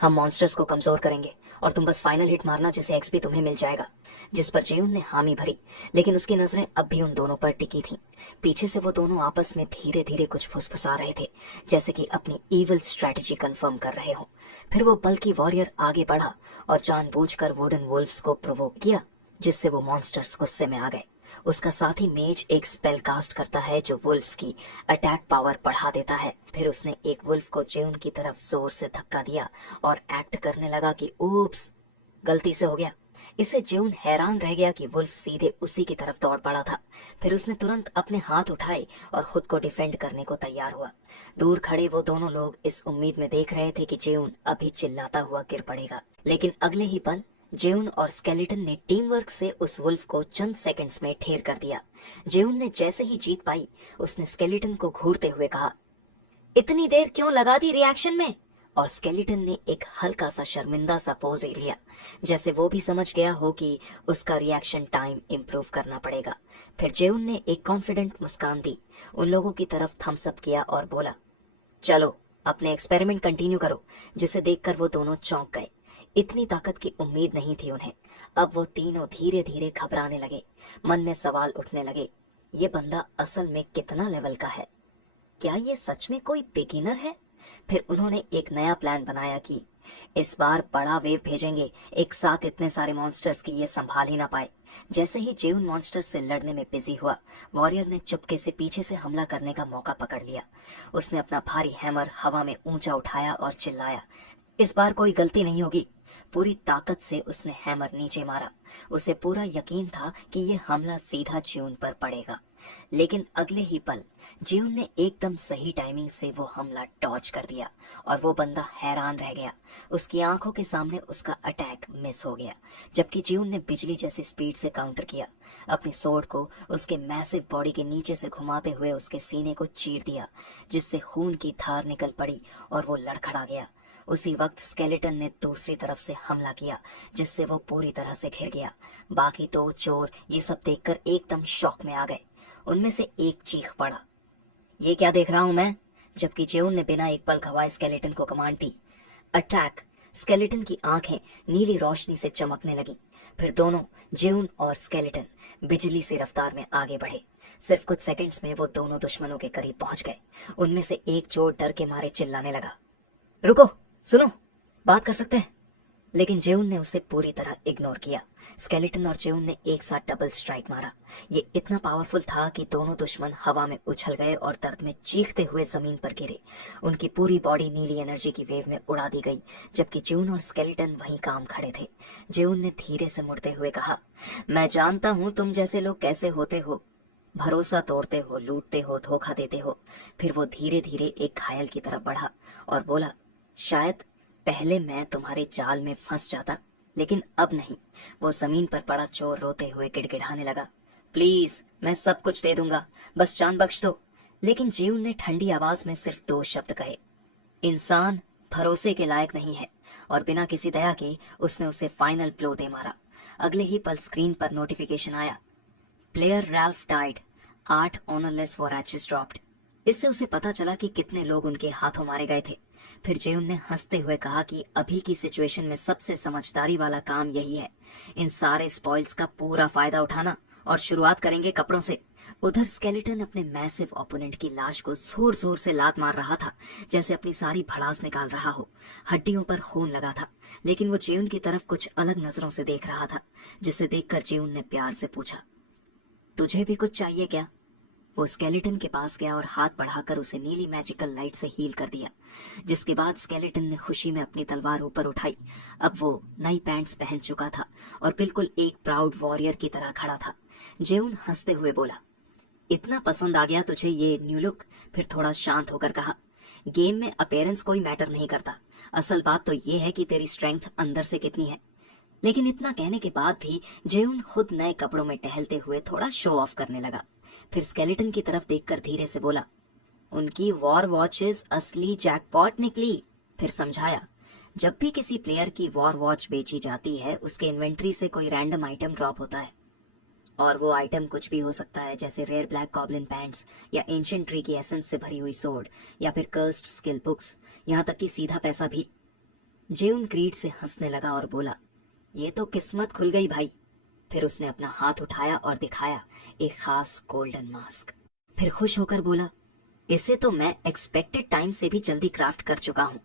हम मॉन्स्टर्स को कमजोर करेंगे और तुम बस फाइनल हिट मारना, जिससे एक्सपी तुम्हें मिल जाएगा। जिस पर जेउन ने हामी भरी, लेकिन उसकी नजरें अब भी उन दोनों पर टिकी थीं। पीछे से वो दोनों आपस में धीरे धीरे कुछ फुसफुसा रहे थे, जैसे कि अपनी इविल स्ट्रेटजी कंफर्म कर रहे हो। फिर वो बल्कि वॉरियर आगे बढ़ा और जानबूझकर वुडन वुल्फ्स को प्रोवोक किया, जिससे वो मॉन्स्टर्स गुस्से में आ गए। उसका साथी मेज एक स्पेल कास्ट करता है जो वुल्फ्स की अटैक पावर बढ़ा देता है। फिर उसने एक वुल्फ को जेउन की तरफ जोर से धक्का दिया और एक्ट करने लगा कि ऊप्स, गलती से हो गया। इससे जेउन हैरान रह गया कि वुल्फ सीधे उसी की तरफ दौड़ पड़ा था। फिर उसने तुरंत अपने हाथ उठाए और खुद को डिफेंड करने को तैयार हुआ। दूर खड़े वो दोनों लोग इस उम्मीद में देख रहे थे कि जेउन अभी चिल्लाता हुआ गिर पड़ेगा, लेकिन अगले ही पल जेउन और स्केलेटन ने टीम वर्क से उस वुल्फ को चंद सेकंड्स में ढेर कर दिया। जेउन ने जैसे ही जीत पाई, उसने स्केलेटन को घूरते हुए कहा, इतनी देर क्यों लगा दी रिएक्शन में? और स्केलेटन ने एक हल्का सा शर्मिंदा सा पोज लिया, जैसे वो भी समझ गया हो कि उसका रिएक्शन टाइम इम्प्रूव करना पड़ेगा। फिर जेउन ने एक कॉन्फिडेंट मुस्कान दी, उन लोगों की तरफ थम्स अप किया और बोला, चलो अपने एक्सपेरिमेंट कंटिन्यू करो। जिसे देखकर वो दोनों चौंक गए। इतनी ताकत की उम्मीद नहीं थी उन्हें। अब वो तीनों धीरे धीरे घबराने लगे। मन में सवाल उठने लगे, ये बंदा असल में कितना लेवल का है? क्या ये सच में कोई बिगिनर है? फिर उन्होंने एक नया प्लान बनाया कि इस बार बड़ा वेव भेजेंगे, एक साथ इतने सारे मॉन्स्टर्स की ये संभाल ही ना पाए। जैसे ही जेउन मॉन्स्टर से लड़ने में बिजी हुआ, वॉरियर ने चुपके से पीछे से हमला करने का मौका पकड़ लिया। उसने अपना भारी हैमर हवा में ऊंचा उठाया और चिल्लाया, इस बार कोई गलती नहीं होगी। पूरी ताकत से उसने हैमर नीचे मारा। उसे पूरा यकीन था कि ये हमला सीधा ज्यून पर पड़ेगा, लेकिन अगले ही पल ज्यून ने एकदम सही टाइमिंग से वो हमला डॉज कर दिया और वो बंदा हैरान रह गया। उसकी आंखों के सामने उसका अटैक मिस हो गया, जबकि ज्यून ने बिजली जैसी स्पीड से काउंटर किया। अपनी सोर्ड को उसके मैसिव बॉडी के नीचे से घुमाते हुए उसके सीने को चीर दिया, जिससे खून की धार निकल पड़ी और वो लड़खड़ा गया। उसी वक्त स्केलेटन ने दूसरी तरफ से हमला किया, जिससे वो पूरी तरह से घिर गया। बाकी दो चोर ये सब देखकर एकदम शॉक में आ गए। उनमें से एक चीख पड़ा, ये क्या देख रहा हूं मैं? जबकि जेउन ने बिना एक पल गवाए स्केलेटन को कमांड दी, अटैक। स्केलेटन की आंखें नीली रोशनी से चमकने लगी। फिर दोनों जेउन और स्केलेटन बिजली सी रफ्तार में आगे बढ़े। सिर्फ कुछ सेकंड्स में वो दोनों दुश्मनों के करीब पहुंच गए। उनमें से एक चोर डर के मारे चिल्लाने लगा, रुको, सुनो, बात कर सकते हैं। लेकिन जेउन ने उसे पूरी तरह इग्नोर किया। स्केलेटन और जेउन ने एक साथ डबल स्ट्राइक मारा। ये इतना पावरफुल था कि दोनों दुश्मन हवा में उछल गए और दर्द में चीखते हुए जमीन पर गिरे। उनकी पूरी बॉडी नीली एनर्जी की वेव में उड़ा दी गई, जबकि जेउन और स्केलेटन वहीं काम खड़े थे। जेउन ने धीरे से मुड़ते हुए कहा, मैं जानता हूं तुम जैसे लोग कैसे होते हो, भरोसा तोड़ते हो, लूटते हो, धोखा देते हो। फिर वो धीरे धीरे एक घायल की तरफ बढ़ा और बोला, शायद पहले मैं तुम्हारे जाल में फंस जाता, लेकिन अब नहीं। वो जमीन पर पड़ा चोर रोते हुए गिड़गिड़ाने लगा, प्लीज मैं सब कुछ दे दूंगा, बस जान बख्श दो। लेकिन जेऊन ने ठंडी आवाज में सिर्फ दो शब्द कहे, इंसान भरोसे के लायक नहीं है। और बिना किसी दया के उसने उसे फाइनल ब्लो दे मारा। अगले ही पल स्क्रीन पर नोटिफिकेशन आया, प्लेयर रैल्फ डाइड, 8 ऑनरलेस वॉरेचेस ड्रॉप्ड। इससे उसे पता चला कि कितने लोग उनके हाथों मारे गए थे। फिर जेउन ने हंसते हुए कहा कि अभी की सिचुएशन में सबसे समझदारी वाला काम यही है, इन सारे स्पॉइल्स का पूरा फायदा उठाना, और शुरुआत करेंगे कपड़ों से। उधर स्केलेटन अपने मैसिव ओपोनेंट की लाश को जोर जोर से लात मार रहा था, जैसे अपनी सारी भड़ास निकाल रहा हो। हड्डियों पर खून लगा था, लेकिन वो जेउन की तरफ कुछ अलग नजरों से देख रहा था, जिसे देखकर जेउन ने प्यार से पूछा, तुझे भी कुछ चाहिए क्या? वो स्केलेटन के पास गया और हाथ बढ़ाकर उसे नीली मैजिकल लाइट से हील कर दिया, जिसके बाद स्केलेटन ने खुशी में अपनी तलवार ऊपर उठाई। अब वो नई पैंट्स पहन चुका था और बिल्कुल एक प्राउड वॉरियर की तरह खड़ा था। जेउन हंसते हुए बोला, इतना पसंद आ गया तुझे ये न्यू लुक? फिर थोड़ा शांत होकर कहा, गेम में अपीयरेंस कोई मैटर नहीं करता, असल बात तो ये है कि तेरी स्ट्रेंथ अंदर से कितनी है। लेकिन इतना कहने के बाद भी जेउन खुद नए कपड़ों में टहलते हुए थोड़ा शो ऑफ करने लगा। फिर स्केलेटन की तरफ देखकर धीरे से बोला, उनकी वॉर वॉचेस असली जैकपॉट निकली। फिर समझाया, जब भी किसी प्लेयर की वॉर वॉच बेची जाती है, उसके इन्वेंट्री से कोई रैंडम आइटम ड्रॉप होता है, और वो आइटम कुछ भी हो सकता है, जैसे रेयर ब्लैक गॉब्लिन पैंट्स, या एंशिएंट ट्री की एसेंस से भरी हुई सोर्ड, या फिर कर्स्ड स्किल बुक्स, यहाँ तक कि सीधा पैसा भी। जेउन क्रीड से हंसने लगा और बोला, ये तो किस्मत खुल गई भाई। फिर उसने अपना हाथ उठाया और दिखाया एक खास गोल्डन मास्क। फिर खुश होकर बोला, इसे तो मैं एक्सपेक्टेड टाइम से भी जल्दी क्राफ्ट कर चुका हूँ।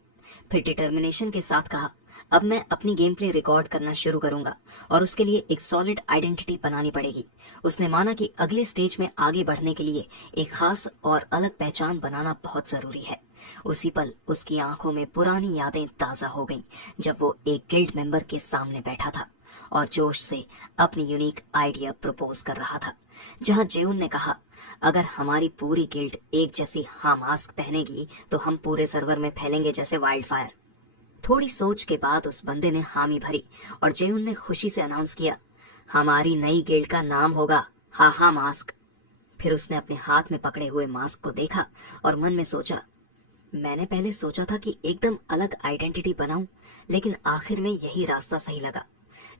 फिर डिटर्मिनेशन के साथ कहा, अब मैं अपनी गेम प्ले रिकॉर्ड करना शुरू करूंगा, और उसके लिए एक सॉलिड आइडेंटिटी बनानी पड़ेगी। उसने माना कि अगले स्टेज में आगे बढ़ने के लिए एक खास और अलग पहचान बनाना बहुत जरूरी है। उसी पल उसकी आंखों में पुरानी यादें ताजा हो गईं, जब वो एक गिल्ड मेंबर के सामने बैठा था और जोश से अपनी यूनिक आइडिया प्रपोज कर रहा था। जहां जेउन ने कहा, अगर हमारी पूरी गिल्ड एक जैसी मास्क पहनेगी तो हम पूरे सर्वर में फैलेंगे जैसे वाइल्ड फायर। थोड़ी सोच के बाद उस बंदे ने हामी भरी और जेउन ने खुशी से अनाउंस किया, हमारी नई गिल्ड का नाम होगा हा मास्क। फिर उसने अपने हाथ में पकड़े हुए मास्क को देखा और मन में सोचा, मैंने पहले सोचा था कि एकदम अलग आइडेंटिटी बनाऊं, लेकिन आखिर में यही रास्ता सही लगा।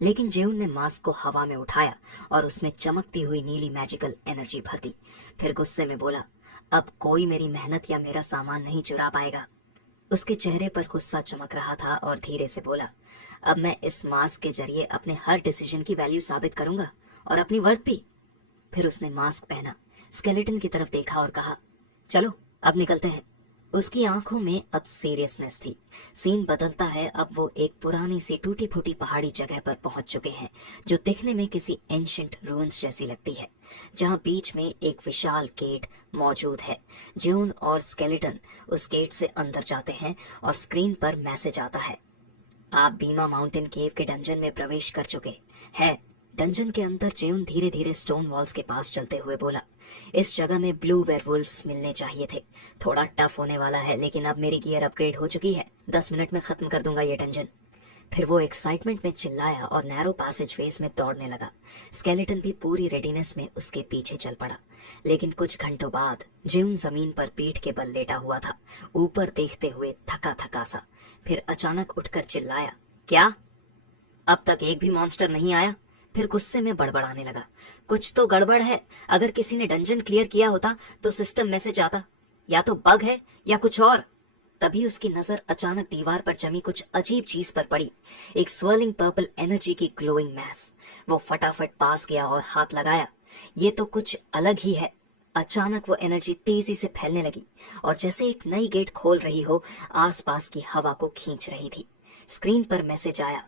लेकिन जेउन ने मास्क को हवा में उठाया और उसमें चमकती हुई नीली मैजिकल एनर्जी भर दी। फिर गुस्से में बोला, अब कोई मेरी मेहनत या मेरा सामान नहीं चुरा पाएगा। उसके चेहरे पर गुस्सा चमक रहा था और धीरे से बोला, अब मैं इस मास्क के जरिए अपने हर डिसीजन की वैल्यू साबित करूंगा, और अपनी वर्थ भी। फिर उसने मास्क पहना, स्केलेटन की तरफ देखा और कहा, चलो अब निकलते हैं। उसकी आंखों में अब सीरियसनेस थी। सीन बदलता है, अब वो एक पुरानी सी टूटी फूटी पहाड़ी जगह पर पहुंच चुके हैं, जो दिखने में किसी एंशिएंट रूइंस जैसी लगती है, जहां बीच में एक विशाल गेट मौजूद है। ज्यून और स्केलेटन उस गेट से अंदर जाते हैं और स्क्रीन पर मैसेज आता है, आप बीमा माउंटेन केव के डंजन में प्रवेश कर चुके हैं। डंजन के अंदर जेउन धीरे धीरे स्टोन वॉल्स के पास चलते हुए बोला, इस जगह में ब्लू वेयरवुल्व्स मिलने चाहिए थे। थोड़ा टफ होने वाला है, लेकिन अब मेरी गियर अपग्रेड हो चुकी है, 10 मिनट में खत्म कर दूंगा ये डंजन। फिर वो एक्साइटमेंट में चिल्लाया और नैरो पैसेज वेज में दौड़ने लगा। स्केलेटन भी पूरी रेडीनेस में उसके पीछे चल पड़ा। लेकिन कुछ घंटों बाद जेउन जमीन पर पीठ के बल लेटा हुआ था, ऊपर देखते हुए थका थका सा। फिर अचानक उठकर चिल्लाया, क्या अब तक एक भी मॉन्स्टर नहीं आया? फिर गुस्से में बड़बड़ाने लगा, कुछ तो गड़बड़ है। अगर किसी ने डंजन क्लियर किया होता तो सिस्टम मैसेज आता, या तो बग है या कुछ और। तभी उसकी नजर अचानक दीवार पर जमी कुछ अजीब चीज पर पड़ी, एक स्वर्लिंग पर्पल एनर्जी की ग्लोइंग मैस। वो फटाफट पास गया और हाथ लगाया, ये तो कुछ अलग ही है। अचानक वो एनर्जी तेजी से फैलने लगी और जैसे एक नई गेट खोल रही हो, आसपास की हवा को खींच रही थी। स्क्रीन पर मैसेज आया,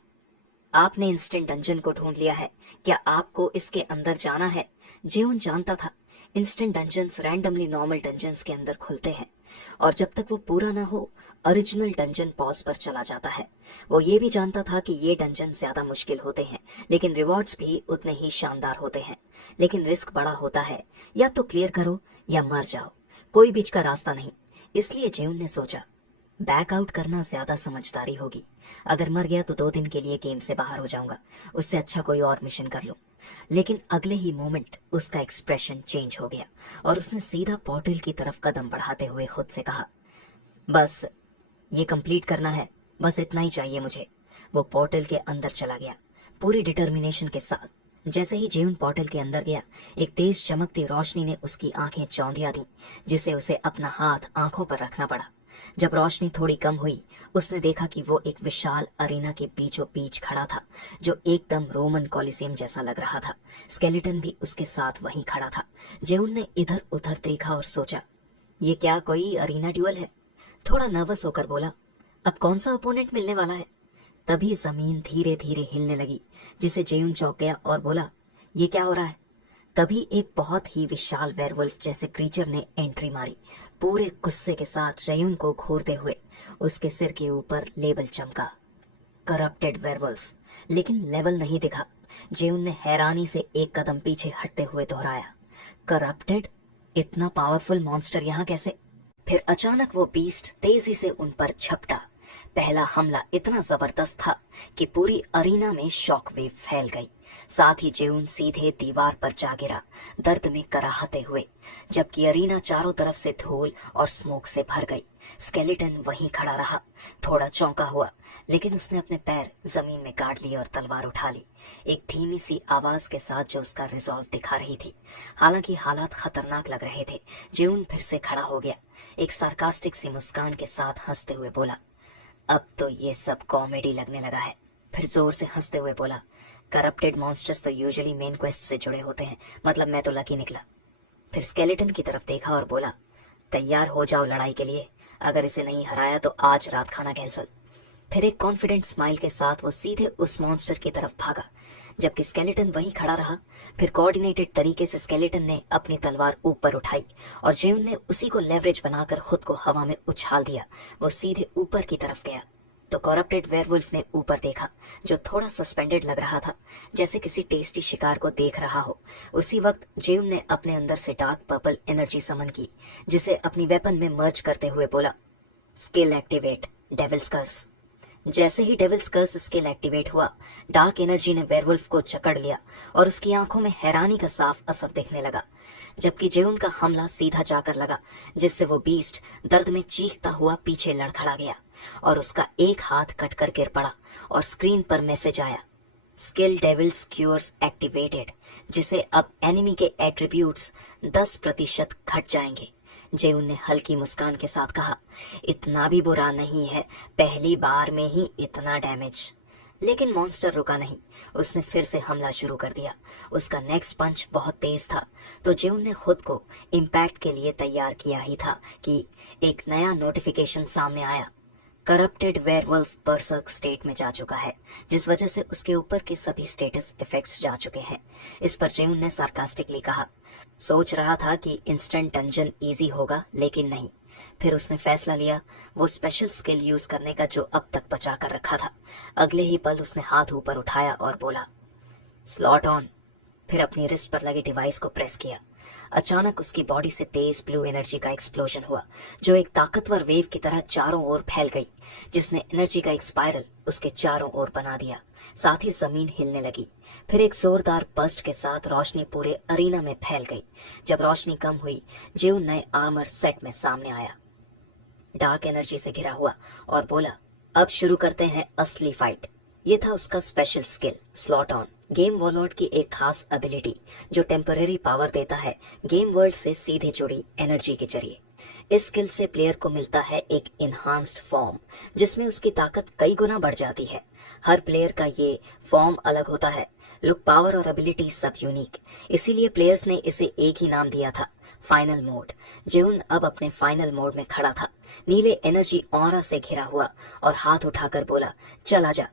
आपने इंस्टेंट डंजन को ढूंढ लिया है, क्या आपको इसके अंदर जाना है? जेउन जानता था instant dungeons randomly normal dungeons के अंदर खुलते हैं, और जब तक वो पूरा ना हो ओरिजिनल डंजन पॉज पर चला जाता है। वो ये भी जानता था कि ये डंजन ज्यादा मुश्किल होते हैं, लेकिन रिवॉर्ड्स भी उतने ही शानदार होते हैं। लेकिन रिस्क बड़ा होता है, या तो क्लियर करो या मर जाओ, कोई बीच का रास्ता नहीं। इसलिए जेउन ने सोचा, बैक आउट करना ज्यादा समझदारी होगी। अगर मर गया तो 2 दिन के लिए गेम से बाहर हो जाऊंगा, उससे अच्छा कोई और मिशन कर लूं। लेकिन अगले ही मोमेंट उसका एक्सप्रेशन चेंज हो गया और उसने सीधा पोर्टल की तरफ कदम बढ़ाते हुए खुद से कहा, बस ये कंप्लीट करना है, बस इतना ही चाहिए मुझे। वो पोर्टल के अंदर चला गया पूरी डिटर्मिनेशन के साथ। जैसे ही जेउन पोर्टल के अंदर गया, एक तेज चमकती रोशनी ने उसकी आंखें चौंधिया दी, जिसे उसे अपना हाथ आंखों पर रखना पड़ा। जब रोशनी थोड़ी कम हुई, उसने देखा कि वो एक विशाल अरीना के बीचों बीच खड़ा था, जो एकदम रोमन कॉलिसियम जैसा लग रहा था। स्केलेटन भी उसके साथ वहीं खड़ा था। जेउन ने इधर उधर देखा और सोचा, ये क्या कोई अरीना ड्यूअल है? थोड़ा नर्वस होकर बोला, अब कौन सा ओपोनेंट मिलने वाला है? तभी जमीन धीरे धीरे हिलने लगी, जिसे जेउन चौंक गया और बोला, ये क्या हो रहा है? तभी एक बहुत ही विशाल वेयरवुल्फ जैसे क्रीचर ने एंट्री मारी, पूरे गुस्से के साथ जेउन को घूरते हुए। उसके सिर के ऊपर लेबल चमका, करप्टेड वेयरवुल्फ, लेकिन लेवल नहीं दिखा। जेउन ने हैरानी से एक कदम पीछे हटते हुए दोहराया, करप्टेड? इतना पावरफुल मॉन्स्टर यहाँ कैसे? फिर अचानक वो बीस्ट तेजी से उन पर झपटा। पहला हमला इतना जबरदस्त था कि पूरी अरीना में शॉक वेव फैल गई। साथ ही जेउन सीधे दीवार पर जा गिरा, दर्द में कराहते हुए, जबकि अरीना चारों तरफ से धूल और स्मोक से भर गई। स्केलेटन वहीं खड़ा रहा, थोड़ा चौंका हुआ, लेकिन उसने अपने पैर जमीन में गाड़ लिए और तलवार उठा ली, एक धीमी सी आवाज के साथ जो उसका रिजॉल्व दिखा रही थी। हालांकि हालात खतरनाक लग रहे थे। जेउन फिर से खड़ा हो गया, एक सार्कास्टिक सी मुस्कान के साथ हंसते हुए बोला, अब तो ये सब कॉमेडी लगने लगा है। फिर जोर से हंसते हुए बोला, करप्टेड मॉन्स्टर्स तो यूजुअली मेन क्वेस्ट से जुड़े होते हैं, मतलब मैं तो लकी निकला। फिर स्केलेटन की तरफ देखा और बोला, तैयार हो जाओ लड़ाई के लिए, अगर इसे नहीं हराया तो आज रात खाना कैंसिल। फिर एक कॉन्फिडेंट स्माइल के साथ वो सीधे उस मॉन्स्टर की तरफ भागा, जबकि स्केलेटन वहीं खड़ा रहा। फिर कोऑर्डिनेटेड तरीके से स्केलेटन ने अपनी तलवार ऊपर उठाई और जेउन ने उसी को लेवरेज बनाकर खुद को हवा में उछाल दिया। वो सीधे ऊपर की तरफ गया तो करप्टेड वेयरवुल्फ ने ऊपर देखा, जो थोड़ा सस्पेंडेड लग रहा था, जैसे किसी टेस्टी शिकार को देख रहा हो। उसी वक्त जेउन ने अपने अंदर से डार्क पर्पल एनर्जी समन की, जिसे अपनी वेपन में मर्ज करते हुए बोला, स्किल एक्टिवेट, डेविल्स कर्स। जैसे ही डेविल्स कर्स स्किल एक्टिवेट हुआ, डार्क एनर्जी ने वेयरवुल्फ को जकड़ लिया और उसकी आंखों में हैरानी का साफ असर दिखने लगा, जबकि जेउन का हमला सीधा जाकर लगा, जिससे वो बीस्ट दर्द में चीखता हुआ पीछे लड़खड़ा गया और उसका एक हाथ कटकर गिर पड़ा और स्क्रीन पर मैसेज आया, स्किल डेविल्स क्यूर्स एक्टिवेटेड, जिसे अब एनिमी के एट्रीब्यूट्स 10% घट जाएंगे। जेउन ने हल्की मुस्कान के साथ कहा, इतना भी बुरा नहीं है, पहली बार में ही इतना डैमेज। लेकिन मॉन्स्टर रुका नहीं, उसने फिर से हमला शुरू कर दिया। उसका नेक्स्ट पंच बहुत तेज था, तो जेउन ने खुद को इम्पैक्ट के लिए तैयार किया ही था कि एक नया नोटिफिकेशन सामने आया, करप्टेड वेयरवुल्फ बर्सर्क स्टेट में जा चुका है, जिस वजह से उसके ऊपर के सभी स्टेटस इफेक्ट्स जा चुके हैं। इस पर जेउन ने सार्कास्टिकली कहा, सोच रहा था कि इंस्टेंट डंजन इजी होगा, लेकिन नहीं। फिर उसने फैसला लिया वो स्पेशल स्किल यूज करने का जो अब तक बचा कर रखा था। अगले ही पल उसने हाथ ऊपर उठाया और बोला, स्लॉट ऑन। फिर अपनी रिस्ट पर लगे डिवाइस को प्रेस किया। अचानक उसकी बॉडी से तेज ब्लू एनर्जी का एक्सप्लोजन हुआ, जो एक ताकतवर वेव की तरह चारों ओर फैल गई, जिसने एनर्जी का एक स्पाइरल उसके चारों ओर बना दिया। साथ ही जमीन हिलने लगी। फिर एक जोरदार बर्स्ट के साथ रोशनी पूरे अरीना में फैल गई। जब रोशनी कम हुई, जेउन नए आर्मर सेट में सामने आया, डार्क एनर्जी से घिरा हुआ, और बोला, अब शुरू करते हैं असली फाइट। ये था उसका special skill, slot on. Game वॉलॉट की एक खास एबिलिटी जो टेम्पररी पावर देता है गेम वर्ल्ड से सीधे जुड़ी एनर्जी के जरिए। इस स्किल से प्लेयर को मिलता है एक इनहांस्ड फॉर्म, जिसमें उसकी ताकत कई गुना बढ़ जाती है। हर प्लेयर का ये फॉर्म अलग होता है, लुक, पावर और एबिलिटी सब यूनिक। इसीलिए प्लेयर्स ने इसे एक ही नाम दिया था, फाइनल मोड। जेउन अब अपने फाइनल मोड में खड़ा था, नीले एनर्जी ऑरा से घिरा हुआ, और हाथ उठाकर बोला, चला जा।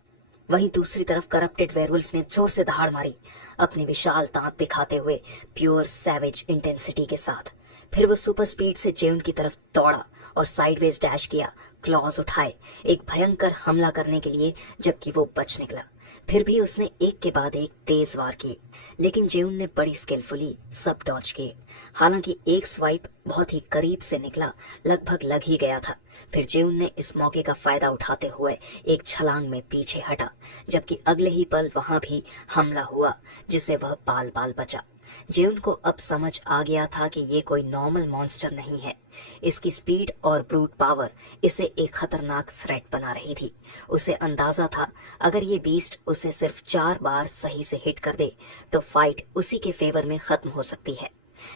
वहीं दूसरी तरफ करप्टेड वेयरवुल्फ ने जोर से दहाड़ मारी, अपने विशाल दांत दिखाते हुए प्योर सैवेज इंटेंसिटी के साथ। फिर वो सुपर स्पीड से जेउन की तरफ दौड़ा और साइडवेज डैश किया, क्लॉज उठाए एक भयंकर हमला करने के लिए, जबकि वो बच निकला। फिर भी उसने एक के बाद एक तेज वार किए, लेकिन जेउन ने बड़ी स्किलफुली सब डॉज किए। हालांकि एक स्वाइप बहुत ही करीब से निकला, लगभग लग ही गया था। फिर जेउन ने इस मौके का फायदा उठाते हुए एक छलांग में पीछे हटा, जबकि अगले ही पल वहां भी हमला हुआ, जिसे वह बाल बाल बचा। जेउन को अब समझ आ गया था कि ये कोई नॉर्मल मॉन्स्टर नहीं है। इसकी स्पीड और ब्रूट पावर इसे एक खतरनाक थ्रेट बना रही थी। उसे अंदाजा था, अगर ये बीस्ट उसे सिर्फ 4 बार सही से हिट कर दे तो फाइट उसी के फेवर में खत्म हो सकती है।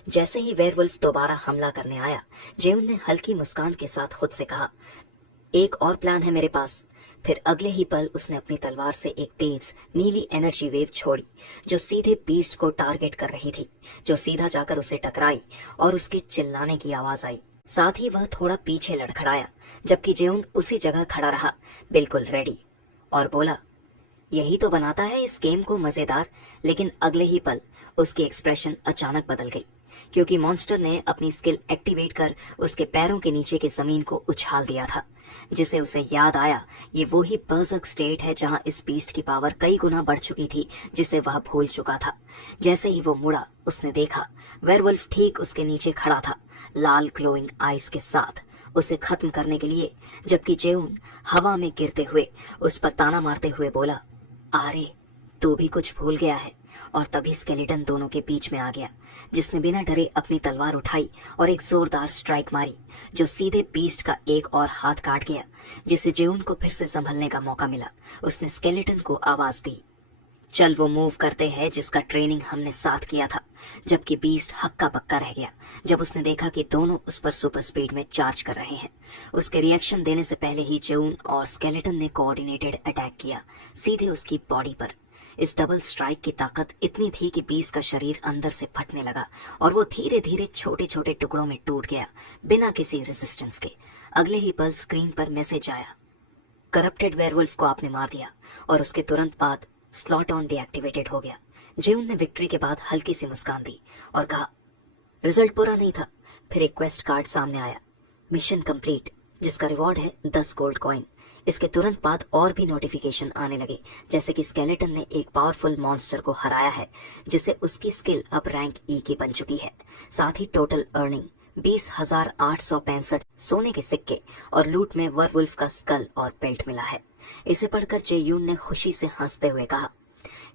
जैसे ही वेयरवुल्फ दोबारा हमला करने आया, जेउन ने हल्की मुस्कान के साथ खुद से कहा, एक और प्लान है मेरे पास। फिर अगले ही पल उसने अपनी तलवार से एक तेज नीली एनर्जी वेव छोड़ी, जो सीधे बीस्ट को टारगेट कर रही थी, जो सीधा जाकर उसे टकराई और उसके चिल्लाने की आवाज आई। साथ ही वह थोड़ा पीछे लड़खड़ाया, जबकि जेउन उसी जगह खड़ा रहा, बिल्कुल रेडी, और बोला, यही तो बनाता है इस गेम को मजेदार। लेकिन अगले ही पल उसकी एक्सप्रेशन अचानक बदल गई, क्योंकि मॉन्स्टर ने अपनी स्किल एक्टिवेट कर उसके पैरों के नीचे की जमीन को उछाल दिया था, जिसे उसे याद आया ये वो ही बर्ज़र्क स्टेट है जहां इस बीस्ट की पावर कई गुना बढ़ चुकी थी, जिसे वह भूल चुका था। जैसे ही वो मुड़ा, उसने देखा वेयरवुल्फ ठीक उसके नीचे खड़ा था, लाल ग्लोइंग आइस के साथ, उसे खत्म करने के लिए। जबकि जेउन हवा में गिरते हुए उस पर ताना मारते हुए बोला, आरे, तू भी कुछ भूल गया है। और तभी स्केलेटन दोनों के बीच में आ गया, जिसने बिना डरे अपनी तलवार उठाई और एक जोरदार स्ट्राइक मारी, जो सीधे बीस्ट का एक और हाथ काट गया, जिससे जेउन को फिर से संभलने का मौका मिला। उसने स्केलेटन को आवाज दी, चल वो मूव करते हैं जिसका ट्रेनिंग हमने साथ किया था। जबकि बीस्ट हक्का बक्का रह गया जब उसने देखा कि दोनों उस पर सुपर स्पीड में चार्ज कर रहे हैं। उसके रिएक्शन देने से पहले ही जेउन और स्केलेटन ने कोऑर्डिनेटेड अटैक किया, सीधे उसकी बॉडी पर। इस डबल स्ट्राइक की ताकत इतनी थी कि बीस्ट का शरीर अंदर से फटने लगा और वो धीरे धीरे छोटे छोटे टुकड़ों में टूट गया, बिना किसी रेजिस्टेंस के। अगले ही पल स्क्रीन पर मैसेज आया, करप्टेड वेयरवुल्फ को आपने मार दिया। और उसके तुरंत बाद स्लॉट ऑन डीएक्टिवेटेड हो गया। जेउन ने विक्ट्री के बाद हल्की सी मुस्कान दी और कहा, रिजल्ट बुरा नहीं था। फिर एक क्वेस्ट कार्ड सामने आया, मिशन कंप्लीट, जिसका रिवॉर्ड है 10 गोल्ड कॉइन। इसके तुरंत बाद और भी नोटिफिकेशन आने लगे, जैसे कि स्केलेटन ने एक पावरफुल मॉन्स्टर को हराया है, जिससे उसकी स्किल अब रैंक ई की बन चुकी है। साथ ही टोटल अर्निंग 20,865 सोने के सिक्के और लूट में वेयरवुल्फ का स्कल और बेल्ट मिला है। इसे पढ़कर जेयून ने खुशी से हंसते हुए कहा,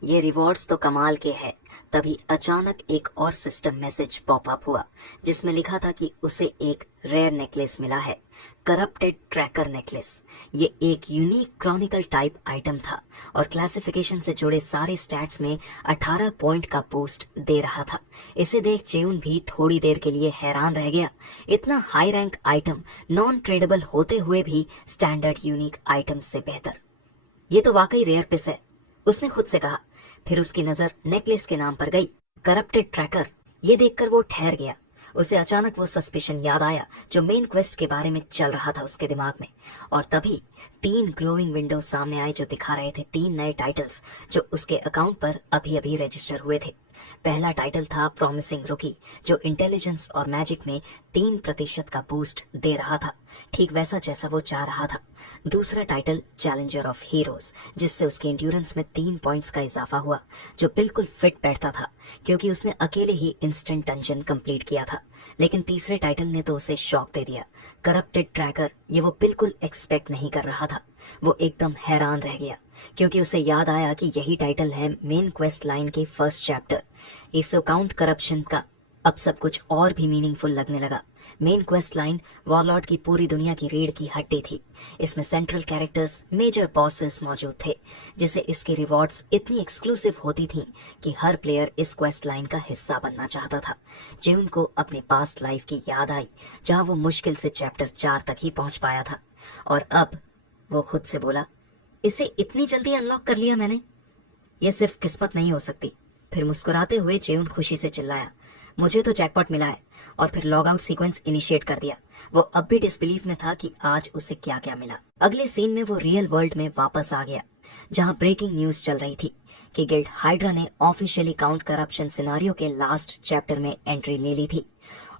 ये रिवॉर्ड्स तो कमाल के हैं। तभी अचानक एक और सिस्टम मैसेज पॉप अप हुआ, जिसमें लिखा था कि उसे एक रेयर नेकलेस मिला है, करप्टेड ट्रैकर नेकलेस। ये एक यूनिक क्रॉनिकल टाइप आइटम था और क्लासिफिकेशन से जुड़े सारे स्टैट्स में 18 पॉइंट का बूस्ट दे रहा था। इसे देख जेउन भी थोड़ी देर के लिए हैरान रह गया। इतना high rank item non tradable होते हुए भी स्टैंडर्ड यूनिक आइटम से बेहतर, ये तो वाकई रेयर पीस है, उसने खुद से कहा। फिर उसकी नजर नेकलेस के नाम पर गई, करप्टेड ट्रैकर। ये देखकर वो ठहर गया। उसे अचानक वो सस्पिशन याद आया जो मेन क्वेस्ट के बारे में चल रहा था उसके दिमाग में। और तभी 3 ग्लोइंग विंडोज सामने आए जो दिखा रहे थे 3 नए टाइटल्स जो उसके अकाउंट पर अभी अभी रजिस्टर हुए थे। पहला टाइटल था प्रॉमिसिंग रुकी, जो इंटेलिजेंस और मैजिक में 3% का बूस्ट दे रहा था, ठीक वैसा जैसा वो चाह रहा था। दूसरा टाइटल चैलेंजर ऑफ हीरोज, जिससे उसके इंड्योरेंस में 3 पॉइंट्स का इजाफा हुआ, जो बिल्कुल फिट बैठता था क्योंकि उसने अकेले ही इंस्टेंट डंजन कंप्लीट किया था। लेकिन तीसरे टाइटल ने तो उसे शॉक दे दिया, करप्टेड ट्रैकर। ये वो बिल्कुल एक्सपेक्ट नहीं कर रहा था। वो एकदम हैरान रह गया क्योंकि उसे याद आया कि यही टाइटल है मेन क्वेस्ट लाइन के फर्स्ट चैप्टर। इस अकाउंट करप्शन का अब सब कुछ और भी मीनिंगफुल लगने लगा। मेन क्वेस्ट लाइन वॉरलॉर्ड की पूरी दुनिया की रीढ़ की हड्डी थी। इसमें सेंट्रल कैरेक्टर्स, मेजर बॉसेस मौजूद थे, जिसे इसकी रिवॉर्ड्स इतनी एक्सक्लूसिव होती थीं कि हर प्लेयर इस क्वेस्ट लाइन का हिस्सा बनना चाहता था। जेउन को अपने पास्ट लाइफ की याद आई, जहां वो मुश्किल से चैप्टर 4 तक ही पहुंच पाया था। और अब वो खुद से बोला, इसे इतनी जल्दी अनलॉक कर लिया मैंने, ये सिर्फ किस्मत नहीं हो सकती। फिर मुस्कुराते हुए जेउन खुशी से चिल्लाया, मुझे तो जैकपॉट मिला है। और फिर लॉग आउट सीक्वेंस इनिशिएट कर दिया। वो अब भी डिसबिलीफ में था कि आज उसे क्या क्या मिला। अगले सीन में वो रियल वर्ल्ड में वापस आ गया, जहां ब्रेकिंग न्यूज चल रही थी कि गिल्ड हाइड्रा ने ऑफिशियली काउंट करप्शन सिनारियो के लास्ट चैप्टर में एंट्री ले ली थी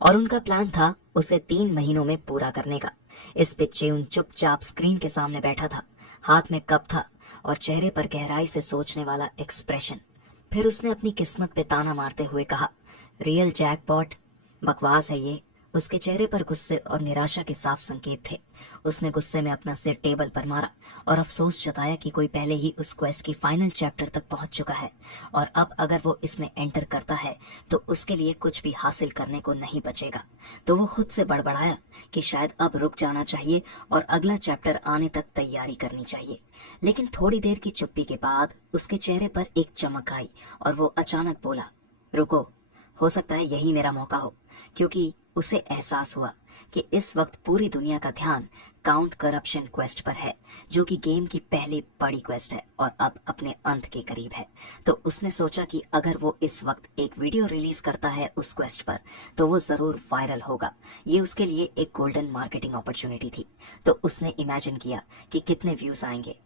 और उनका प्लान था उसे 3 महीनों में पूरा करने का। इस पे जेउन चुपचाप स्क्रीन के सामने बैठा था, हाथ में कप था और चेहरे पर गहराई से सोचने वाला एक्सप्रेशन। फिर उसने अपनी किस्मत पे ताना मारते हुए कहा, रियल जैकपॉट, बकवास है ये। उसके चेहरे पर गुस्से और निराशा के साफ संकेत थे। उसने गुस्से में अपना सिर टेबल पर मारा और अफसोस जताया कि कोई पहले ही उस क्वेस्ट की फाइनल चैप्टर तक पहुंच चुका है और अब अगर वो इसमें एंटर करता है तो उसके लिए कुछ भी हासिल करने को नहीं बचेगा। तो वो खुद से बड़बड़ाया कि शायद अब रुक जाना चाहिए और अगला चैप्टर आने तक तैयारी करनी चाहिए। लेकिन थोड़ी देर की चुप्पी के बाद उसके चेहरे पर एक चमक आई और वो अचानक बोला, रुको, हो सकता है यही मेरा मौका हो। क्योंकि उसे एहसास हुआ कि इस वक्त पूरी दुनिया का ध्यान काउंट करप्शन क्वेस्ट पर है, जो कि गेम की पहली बड़ी क्वेस्ट है और अब अपने अंत के करीब है। तो उसने सोचा कि अगर वो इस वक्त एक वीडियो रिलीज करता है उस क्वेस्ट पर तो वो जरूर वायरल होगा। ये उसके लिए एक गोल्डन मार्केटिंग अपॉर्चुनिटी थी। तो उसने इमेजिन किया कि कितने व्यूज आएंगे।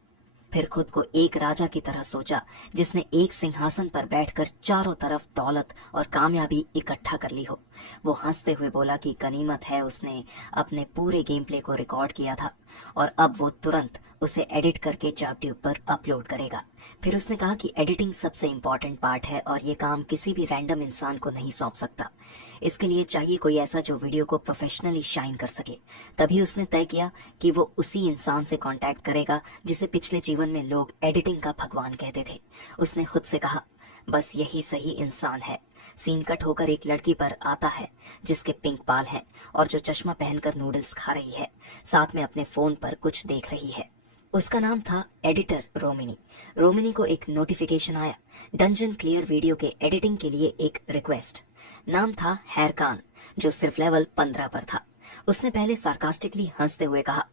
फिर खुद को एक राजा की तरह सोचा जिसने एक सिंहासन पर बैठकर चारों तरफ दौलत और कामयाबी इकट्ठा कर ली हो। वो हंसते हुए बोला कि गनीमत है उसने अपने पूरे गेम प्ले को रिकॉर्ड किया था और अब वो तुरंत उसे एडिट करके यूट्यूब पर अपलोड करेगा। फिर उसने कहा कि एडिटिंग सबसे इम्पोर्टेंट पार्ट है और ये काम किसी भी रैंडम इंसान को नहीं सौंप सकता। इसके लिए चाहिए कोई ऐसा जो वीडियो को प्रोफेशनली शाइन कर सके। तभी उसने तय किया कि वो उसी इंसान से कांटेक्ट करेगा जिसे पिछले जीवन में लोग एडिटिंग का भगवान कहते थे। उसने खुद से कहा, बस यही सही इंसान है। सीन कट होकर एक लड़की पर आता है जिसके पिंक बाल हैं और जो चश्मा पहनकर नूडल्स खा रही है, साथ में अपने फोन पर कुछ देख रही है। उसका नाम था एडिटर रोमिनी। रोमिनी को एक नोटिफिकेशन आया, डंजन क्लियर वीडियो के एडिटिंग के लिए एक रिक्वेस्ट। नाम था हैरकान, जो सिर्फ लेवल 15 पर था। उसने पहले सार्कास्टिकली हंसते हुए कहा,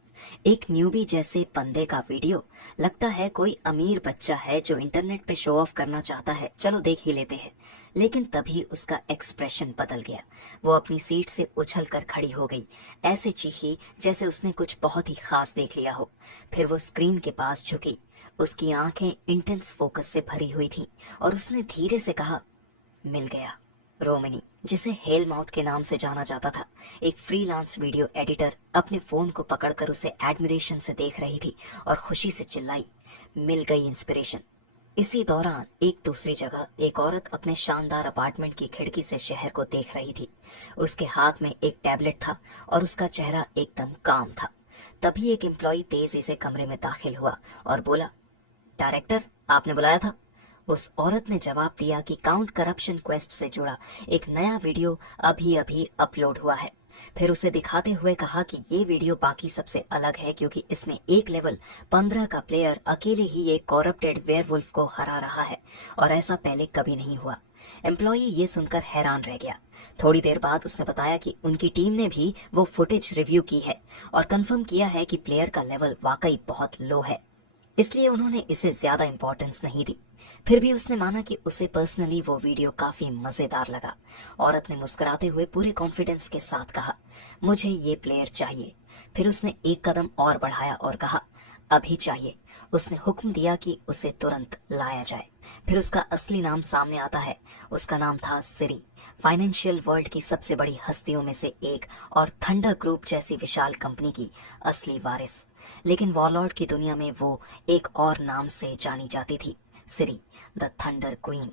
एक न्यूबी जैसे बंदे का वीडियो, लगता है कोई अमीर बच्चा है जो इंटरनेट पे शो ऑफ करना चाहता है, चलो देख ही लेते हैं। लेकिन तभी उसका एक्सप्रेशन बदल गया। वो अपनी सीट से उछलकर खड़ी हो गई, ऐसे चीखी जैसे उसने कुछ बहुत ही खास देख लिया हो। फिर वो स्क्रीन के पास झुकी, उसकी आंखें इंटेंस फोकस से भरी हुई थीं और उसने धीरे से कहा, मिल गया। रोमिनी, जिसे हेल माउथ के नाम से जाना जाता था, एक फ्रीलांस वीडियो एडिटर, अपने फोन को पकड़कर उसे एडमिरेशन से देख रही थी और खुशी से चिल्लाई, मिल गई इंस्पिरेशन। इसी दौरान एक दूसरी जगह एक औरत अपने शानदार अपार्टमेंट की खिड़की से शहर को देख रही थी। उसके हाथ में एक टैबलेट था और उसका चेहरा एकदम काम था। तभी एक एम्प्लॉई तेजी से कमरे में दाखिल हुआ और बोला, डायरेक्टर, आपने बुलाया था? उस औरत ने जवाब दिया कि काउंट करप्शन क्वेस्ट से जुड़ा एक नया वीडियो अभी अभी अपलोड हुआ है। फिर उसे दिखाते हुए कहा कि ये वीडियो बाकी सबसे अलग है क्योंकि इसमें एक लेवल 15 का प्लेयर अकेले ही एक कॉरप्टेड वेयरवुल्फ को हरा रहा है और ऐसा पहले कभी नहीं हुआ। एम्प्लॉई ये सुनकर हैरान रह गया। थोड़ी देर बाद उसने बताया कि उनकी टीम ने भी वो फुटेज रिव्यू की है और कंफर्म किया है कि प्लेयर का लेवल वाकई बहुत लो है, इसलिए उन्होंने इसे ज्यादा इंपॉर्टेंस नहीं दी। फिर भी उसने माना कि उसे पर्सनली वो वीडियो काफी मजेदार लगा। औरत ने मुस्कुराते हुए पूरे कॉन्फिडेंस के साथ कहा, मुझे ये प्लेयर चाहिए। फिर उसने एक कदम और बढ़ाया और कहा, अभी चाहिए। उसने हुक्म दिया कि उसे तुरंत लाया जाए। फिर उसका असली नाम सामने आता है। उसका नाम था सिरी, फाइनेंशियल वर्ल्ड की सबसे बड़ी हस्तियों में से एक और थंडर ग्रुप जैसी विशाल कंपनी की असली वारिस। लेकिन वॉरलॉर्ड की दुनिया में वो एक और नाम से जानी जाती थी, सिरी द थंडर क्वीन।